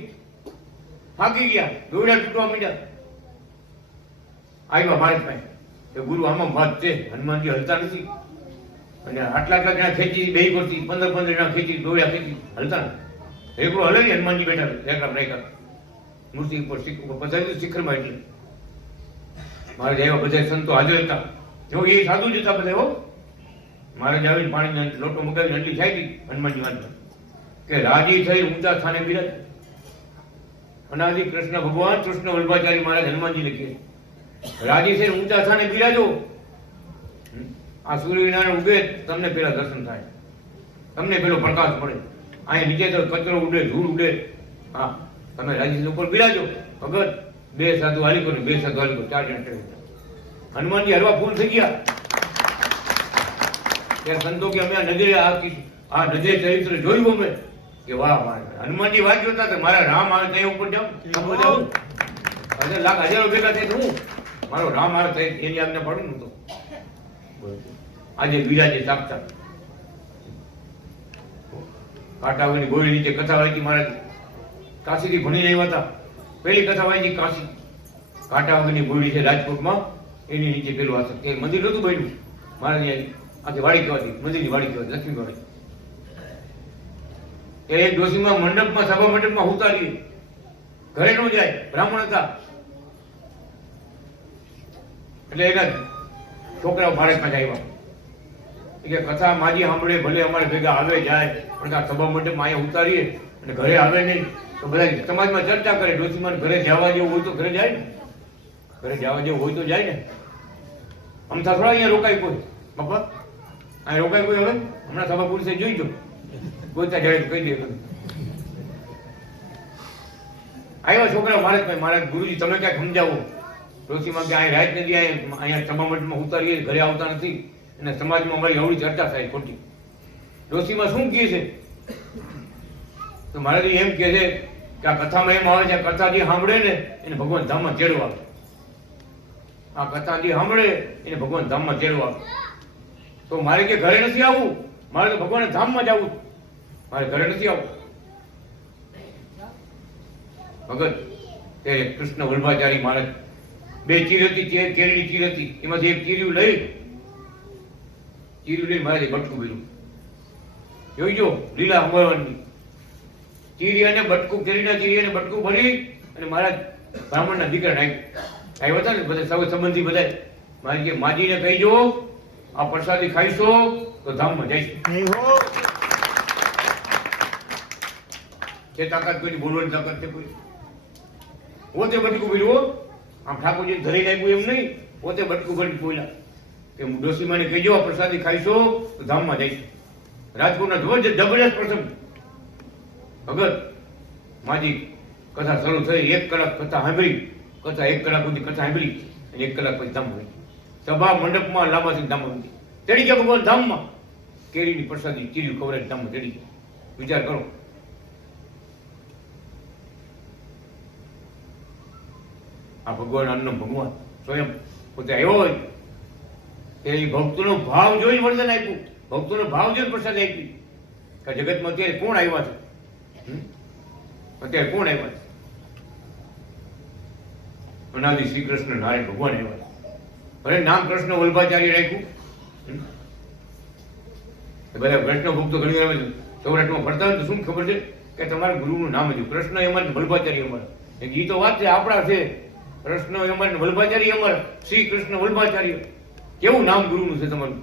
થાકી ગયા, દોરડા તૂટવા માંડ્યા. આવ્યા ભારત પાસે કે ગુરુ આમાં વાત છે, હનુમાનજી હલતા નથી. અને આટલા જણા ખેંચી બે કરતી, 15 જણા ખેંચી, દોડ્યા ખેંચી, હલતા નથી. એકલો હલે ને હનુમાનજી બેઠા રેકડા રેખા મૂર્તિ ઉપર પધાર્યું શિખરમાં. એટલે મારે એવા બધા સંતો હાજર હતા, જો એ સાધુ જ હતા બધા. મહારાજ આવીને પાણીનો લોટો મગાવીને અંડલી ખાઈ હતી હનુમાનજી વાતમાં કે રાજી થઈ ઊંચા સ્થાને બિરાજ. અનાદિ કૃષ્ણ ભગવાન કૃષ્ણ વલ્ભાચારી મહારાજ હનુમાનજીને કહે, રાજી થઈને ઊંચા સ્થાને બિરાજો. આ સૂર્યનારાયણ ઉગે તમને પેલા દર્શન થાય, તમને પેલો પ્રકાશ પડે. અહીંયા નીચે તો કચરો ઉડે, ધૂળ ઉડે. હા, તમે રાજી ઉપર બિરાજો. ભગત બે સાધુ હાલી કરો, 4 જણ. હનુમાનજી હરવા ફૂલ થઈ ગયા. ત્યાં સંતો કે અમે આ નજરે ચરિત્ર જોયું અમે કે વાહ વાહ. હનુમાનજી વાત જોતા હતા, મારા રામ આવે ત્યાં ઉપર જાઉં, લાખ હજારો ભેગા થાય હું મારો રામ આવે થાય એની આજ્ઞા પાડું ને. તો આજે વિરાજે સાક્ષાત કાંટાવાની ગોળી નીચે કથા વાંચી. મહારાજ કાશીથી ભણીને આવ્યા હતા, પહેલી કથા વાંચી કાશી. કાંટાવાગરની ગોળી છે રાજકોટમાં, એની નીચે પેલું આ તે મંદિર નહોતું બન્યું. મહારાજ આખી વાડી કહેવાતી, મંદિરની વાડી કહેવાતી, લક્ષ્મી વાડી. એ એક ડોશીમાં મંડપમાં, સભા મંડપમાં ઉતારી, ઘરે ન જાય, બ્રાહ્મણ હતા. એટલે એના છોકરાઓ ભારતમાં જ આવ્યા કે કથા માજી સાંભળે, ભલે અમારે ભેગા આવે જાય, પણ આ સભા મંડપમાં અહીંયા ઉતારીએ અને ઘરે આવે નહીં તો બધા સમાજમાં ચર્ચા કરે. ડોશીમાં ઘરે જવા જેવું હોય તો ઘરે જાય ને, ઘરે જવા જેવું હોય તો જાય ને. અમથા થોડા અહીંયા રોકાય કોઈ બાપા, અહીંયા રોકાય કોઈ? હવે હમણાં સભા પુરુષે જોઈજો, ગોતા જાય કહી દે. આવ્યા છોકરા મહારાજ, મહારાજ ગુરુજી તમે ક્યાંક સમજાવો. ડોશીમાં કે અહીંયા રાત નથી, અહીંયા સભા મંડપમાં ઉતારીએ, ઘરે આવતા નથી અને સમાજમાં અમારી અવળી ચર્ચા થાય ખોટી. ડોશીમાં શું કહે છે? તો મહારાજ એમ કહે છે કે આ કથામાં એમ આવે છે, આ કથા જે સાંભળે ને એને ભગવાન ધામમાં તેડવા આવે. આ કથા જે સાંભળે એને ભગવાન ધામમાં તેડવા આવે. તો મારે કે ઘરે નથી આવવું, મારે તો ભગવાન ધામમાં જ આવવું, મારે ઘરે નથી આવવું. ભગત તે કૃષ્ણ વલ્ભાચારી મહારાજ, બે ચીર હતી, કેરીની ચીર હતી, એમાંથી એક ચીર્યું લઈ મહારાજે બટકું ભર્યું. જોઈજો લીલા અંબાવાની ચીરી અને બટકું, કેરીના ચીરી અને બટકું ભરી અને મહારાજ બ્રાહ્મણના દીકરાને આવ્યા હતા ને બધા સૌ સંબંધી બધા. મારી કે માજીને કહીજો આ પ્રસાદી ખાઈશો તો ધામમાં જઈશું. છે તાકાત કોઈની, બોલવાની તાકાત છે કોઈ? પોતે બટકું ભર્યું, આમ ઠાકોરજી ધરી નાખ્યું એમ નહીં, પોતે બટકું ભરી બોલ્યા કે ડોશીમાને કહીજો આ પ્રસાદી ખાઈશો તો ધામમાં જઈશું. રાજકોટના જબરજસ્ત પ્રસંગ. ભગત માજી કથા શરૂ થઈ, 1 કલાક કથા સાંભળી, કથા 1 કલાક સુધી કથા સાંભળી અને 1 કલાક પછી ધામ હોય. સભા મંડપમાં લાંબાથી ધામ હતી, તેડી ગયા ભગવાન ધામમાં. કેરીની પ્રસાદી ચીર્યું ખવડાવી ધામમાં તેડી ગયા. વિચાર કરો. આ ભગવાન અન્ન ભગવાન સ્વયં પોતે આવ્યો હોય એ ભક્તોનો ભાવ જોઈ વરદાન આપ્યું, ભક્તોનો ભાવ જોઈ પ્રસાદ આપી. કે જગતમાં અત્યારે કોણ આવ્યા છે? અત્યારે કોણ આવ્યા છે? અનાદિ શ્રી કૃષ્ણ નારાયણ ભગવાન આવ્યા છે. ભલે નામ કૃષ્ણ વલ્ભાચાર્ય રાખ્યું. બધા વૈષ્ણવ ભક્તો ઘણી વાર સૌરાષ્ટ્રમાં ફરતા હોય તો શું ખબર છે કે તમારા ગુરુનું નામ હતું કૃષ્ણ અમારે, વલ્ભાચાર્ય અમારા. એ તો વાત છે, આપણા છે. કૃષ્ણ અમારે, વલ્ભાચાર્ય અમારા, શ્રી કૃષ્ણ વલ્ભાચાર્ય. કેવું નામ ગુરુનું છે તમારું?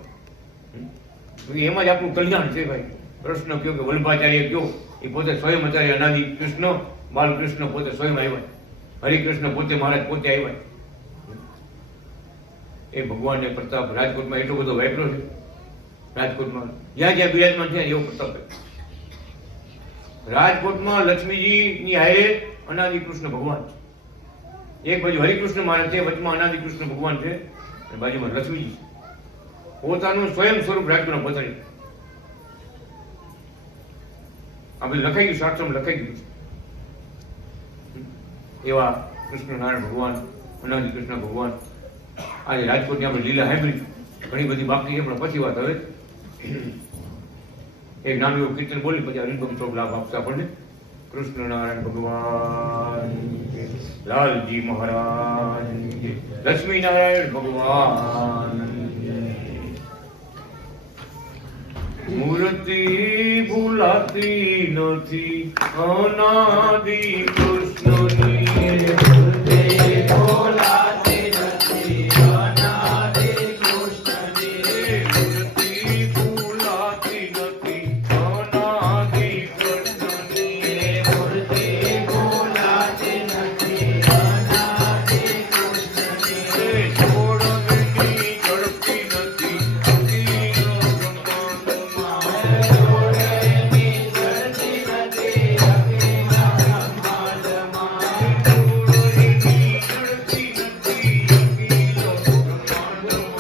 એમાં જ આપણું કલ્યાણ છે ભાઈ. કૃષ્ણ કયો કે વલ્લભાચાર્ય કયો એ પોતે સ્વયં આચાર્ય અનાદિ કૃષ્ણ બાલકૃષ્ણ પોતે સ્વયં આવ્યા, હરિકૃષ્ણ પોતે મહારાજ પોતે આવ્યા. એ ભગવાનને પ્રતાપ રાજકોટમાં એટલો બધો વાપરો છે. રાજકોટમાં જ્યાં જ્યાં બિરાજમાન છે એવો પ્રતાપ છે. રાજકોટમાં લક્ષ્મીજીની હારે અનાદિ કૃષ્ણ ભગવાન છે. એક બાજુ હરિકૃષ્ણ મહારાજ છે, વચમાં અનાદિ કૃષ્ણ ભગવાન છે અને બાજુમાં લક્ષ્મીજી છે. પોતાનું સ્વયં સ્વરૂપ રાજકોટમાં પધારી. આ બધું લખાઈ ગયું, શાસ્ત્રમાં લખાઈ ગયું છે. એવા કૃષ્ણ નારાયણ ભગવાન, અનાદિ કૃષ્ણ ભગવાન આજે રાજકોટની આપણે લીલા સાંભળી, ઘણી બધી બાકી છે પણ પછી વાત. હવે એક નાનું એવું કીર્તન બોલી પછી હરિભક્ત થોડોક લાભ આપશે આપણને. કૃષ્ણ નારાયણ ભગવાન, લાલજી મહારાજ, લક્ષ્મી નારાયણ ભગવાન. મૂર્તિ ભૂલાતી નથી અનાદિ કૃષ્ણની, મૂર્તિ ભૂલાતી નથી અનાદિ કૃષ્ણની, મૂર્તિ ભૂલાતી નથી અનાદિ કૃષ્ણની, મૂર્તિ ભૂલાતી નથી અનાદિ કૃષ્ણની, છોડની ઝડપી નથી અખિલ બ્રહ્માંડમાં, જોડેની જડતી નથી અખિલ બ્રહ્માંડમાં, છોડની ઝડપી નથી અખિલ બ્રહ્માંડમાં,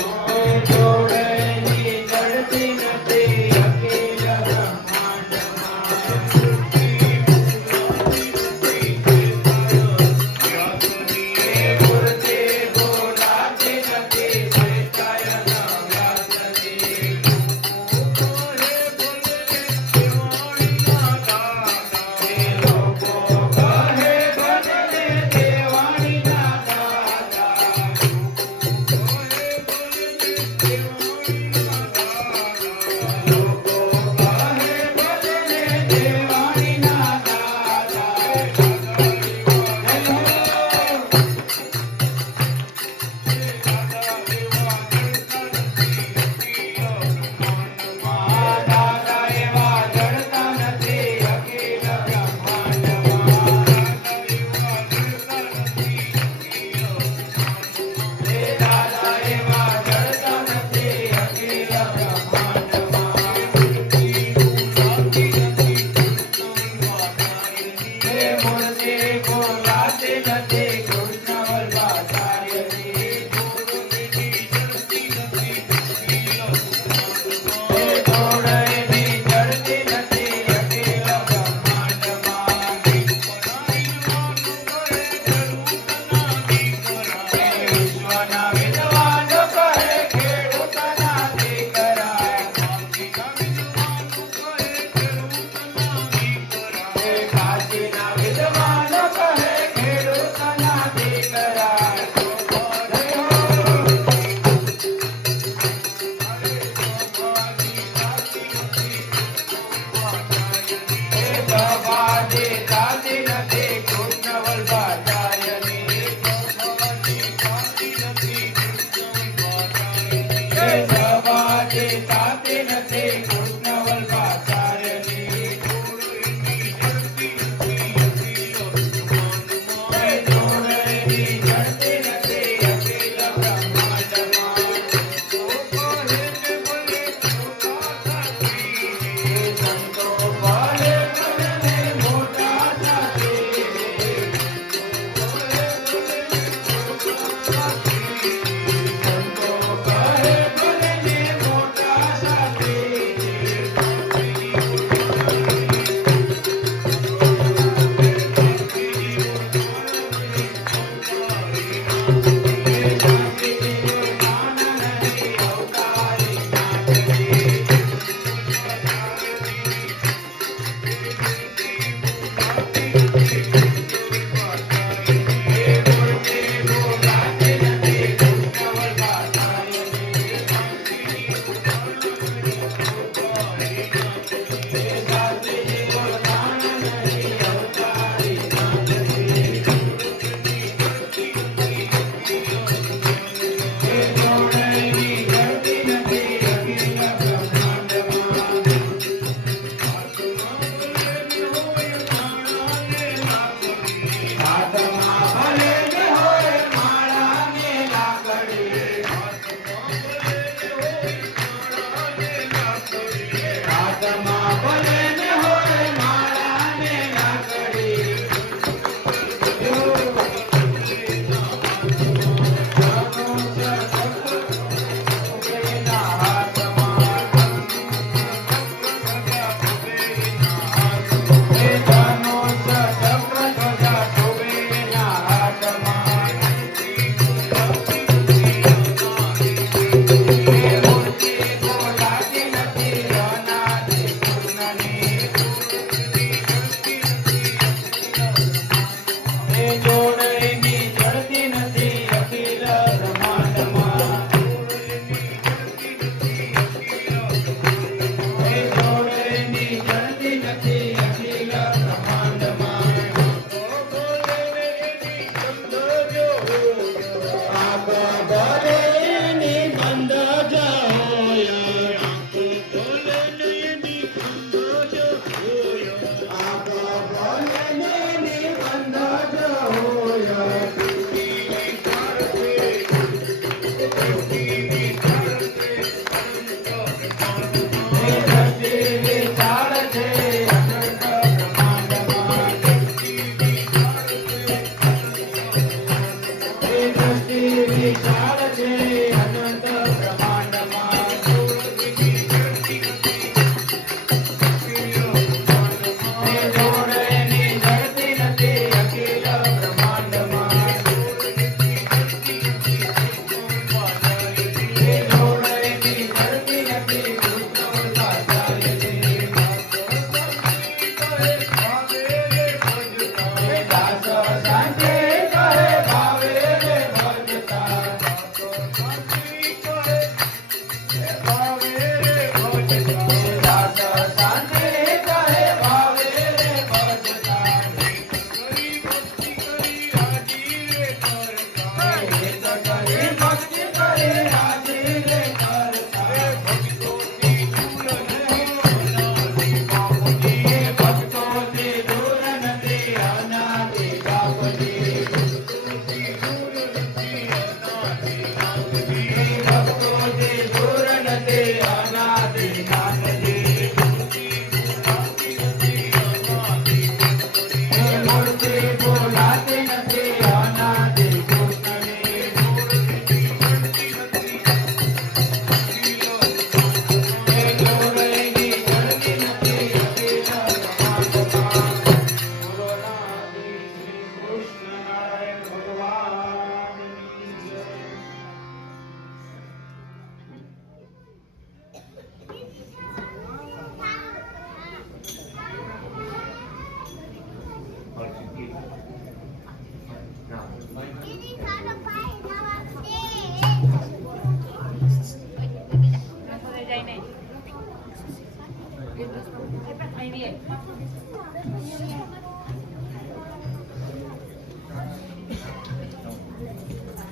જોડેની જડતી નથી અખિલ બ્રહ્માંડમાં, મૂર્તિ ભૂલાતી નથી શ્રેષ્ઠાયના વ્યાસજી, લોકો કહે ભજને દેવાણીના દાતા, લોકો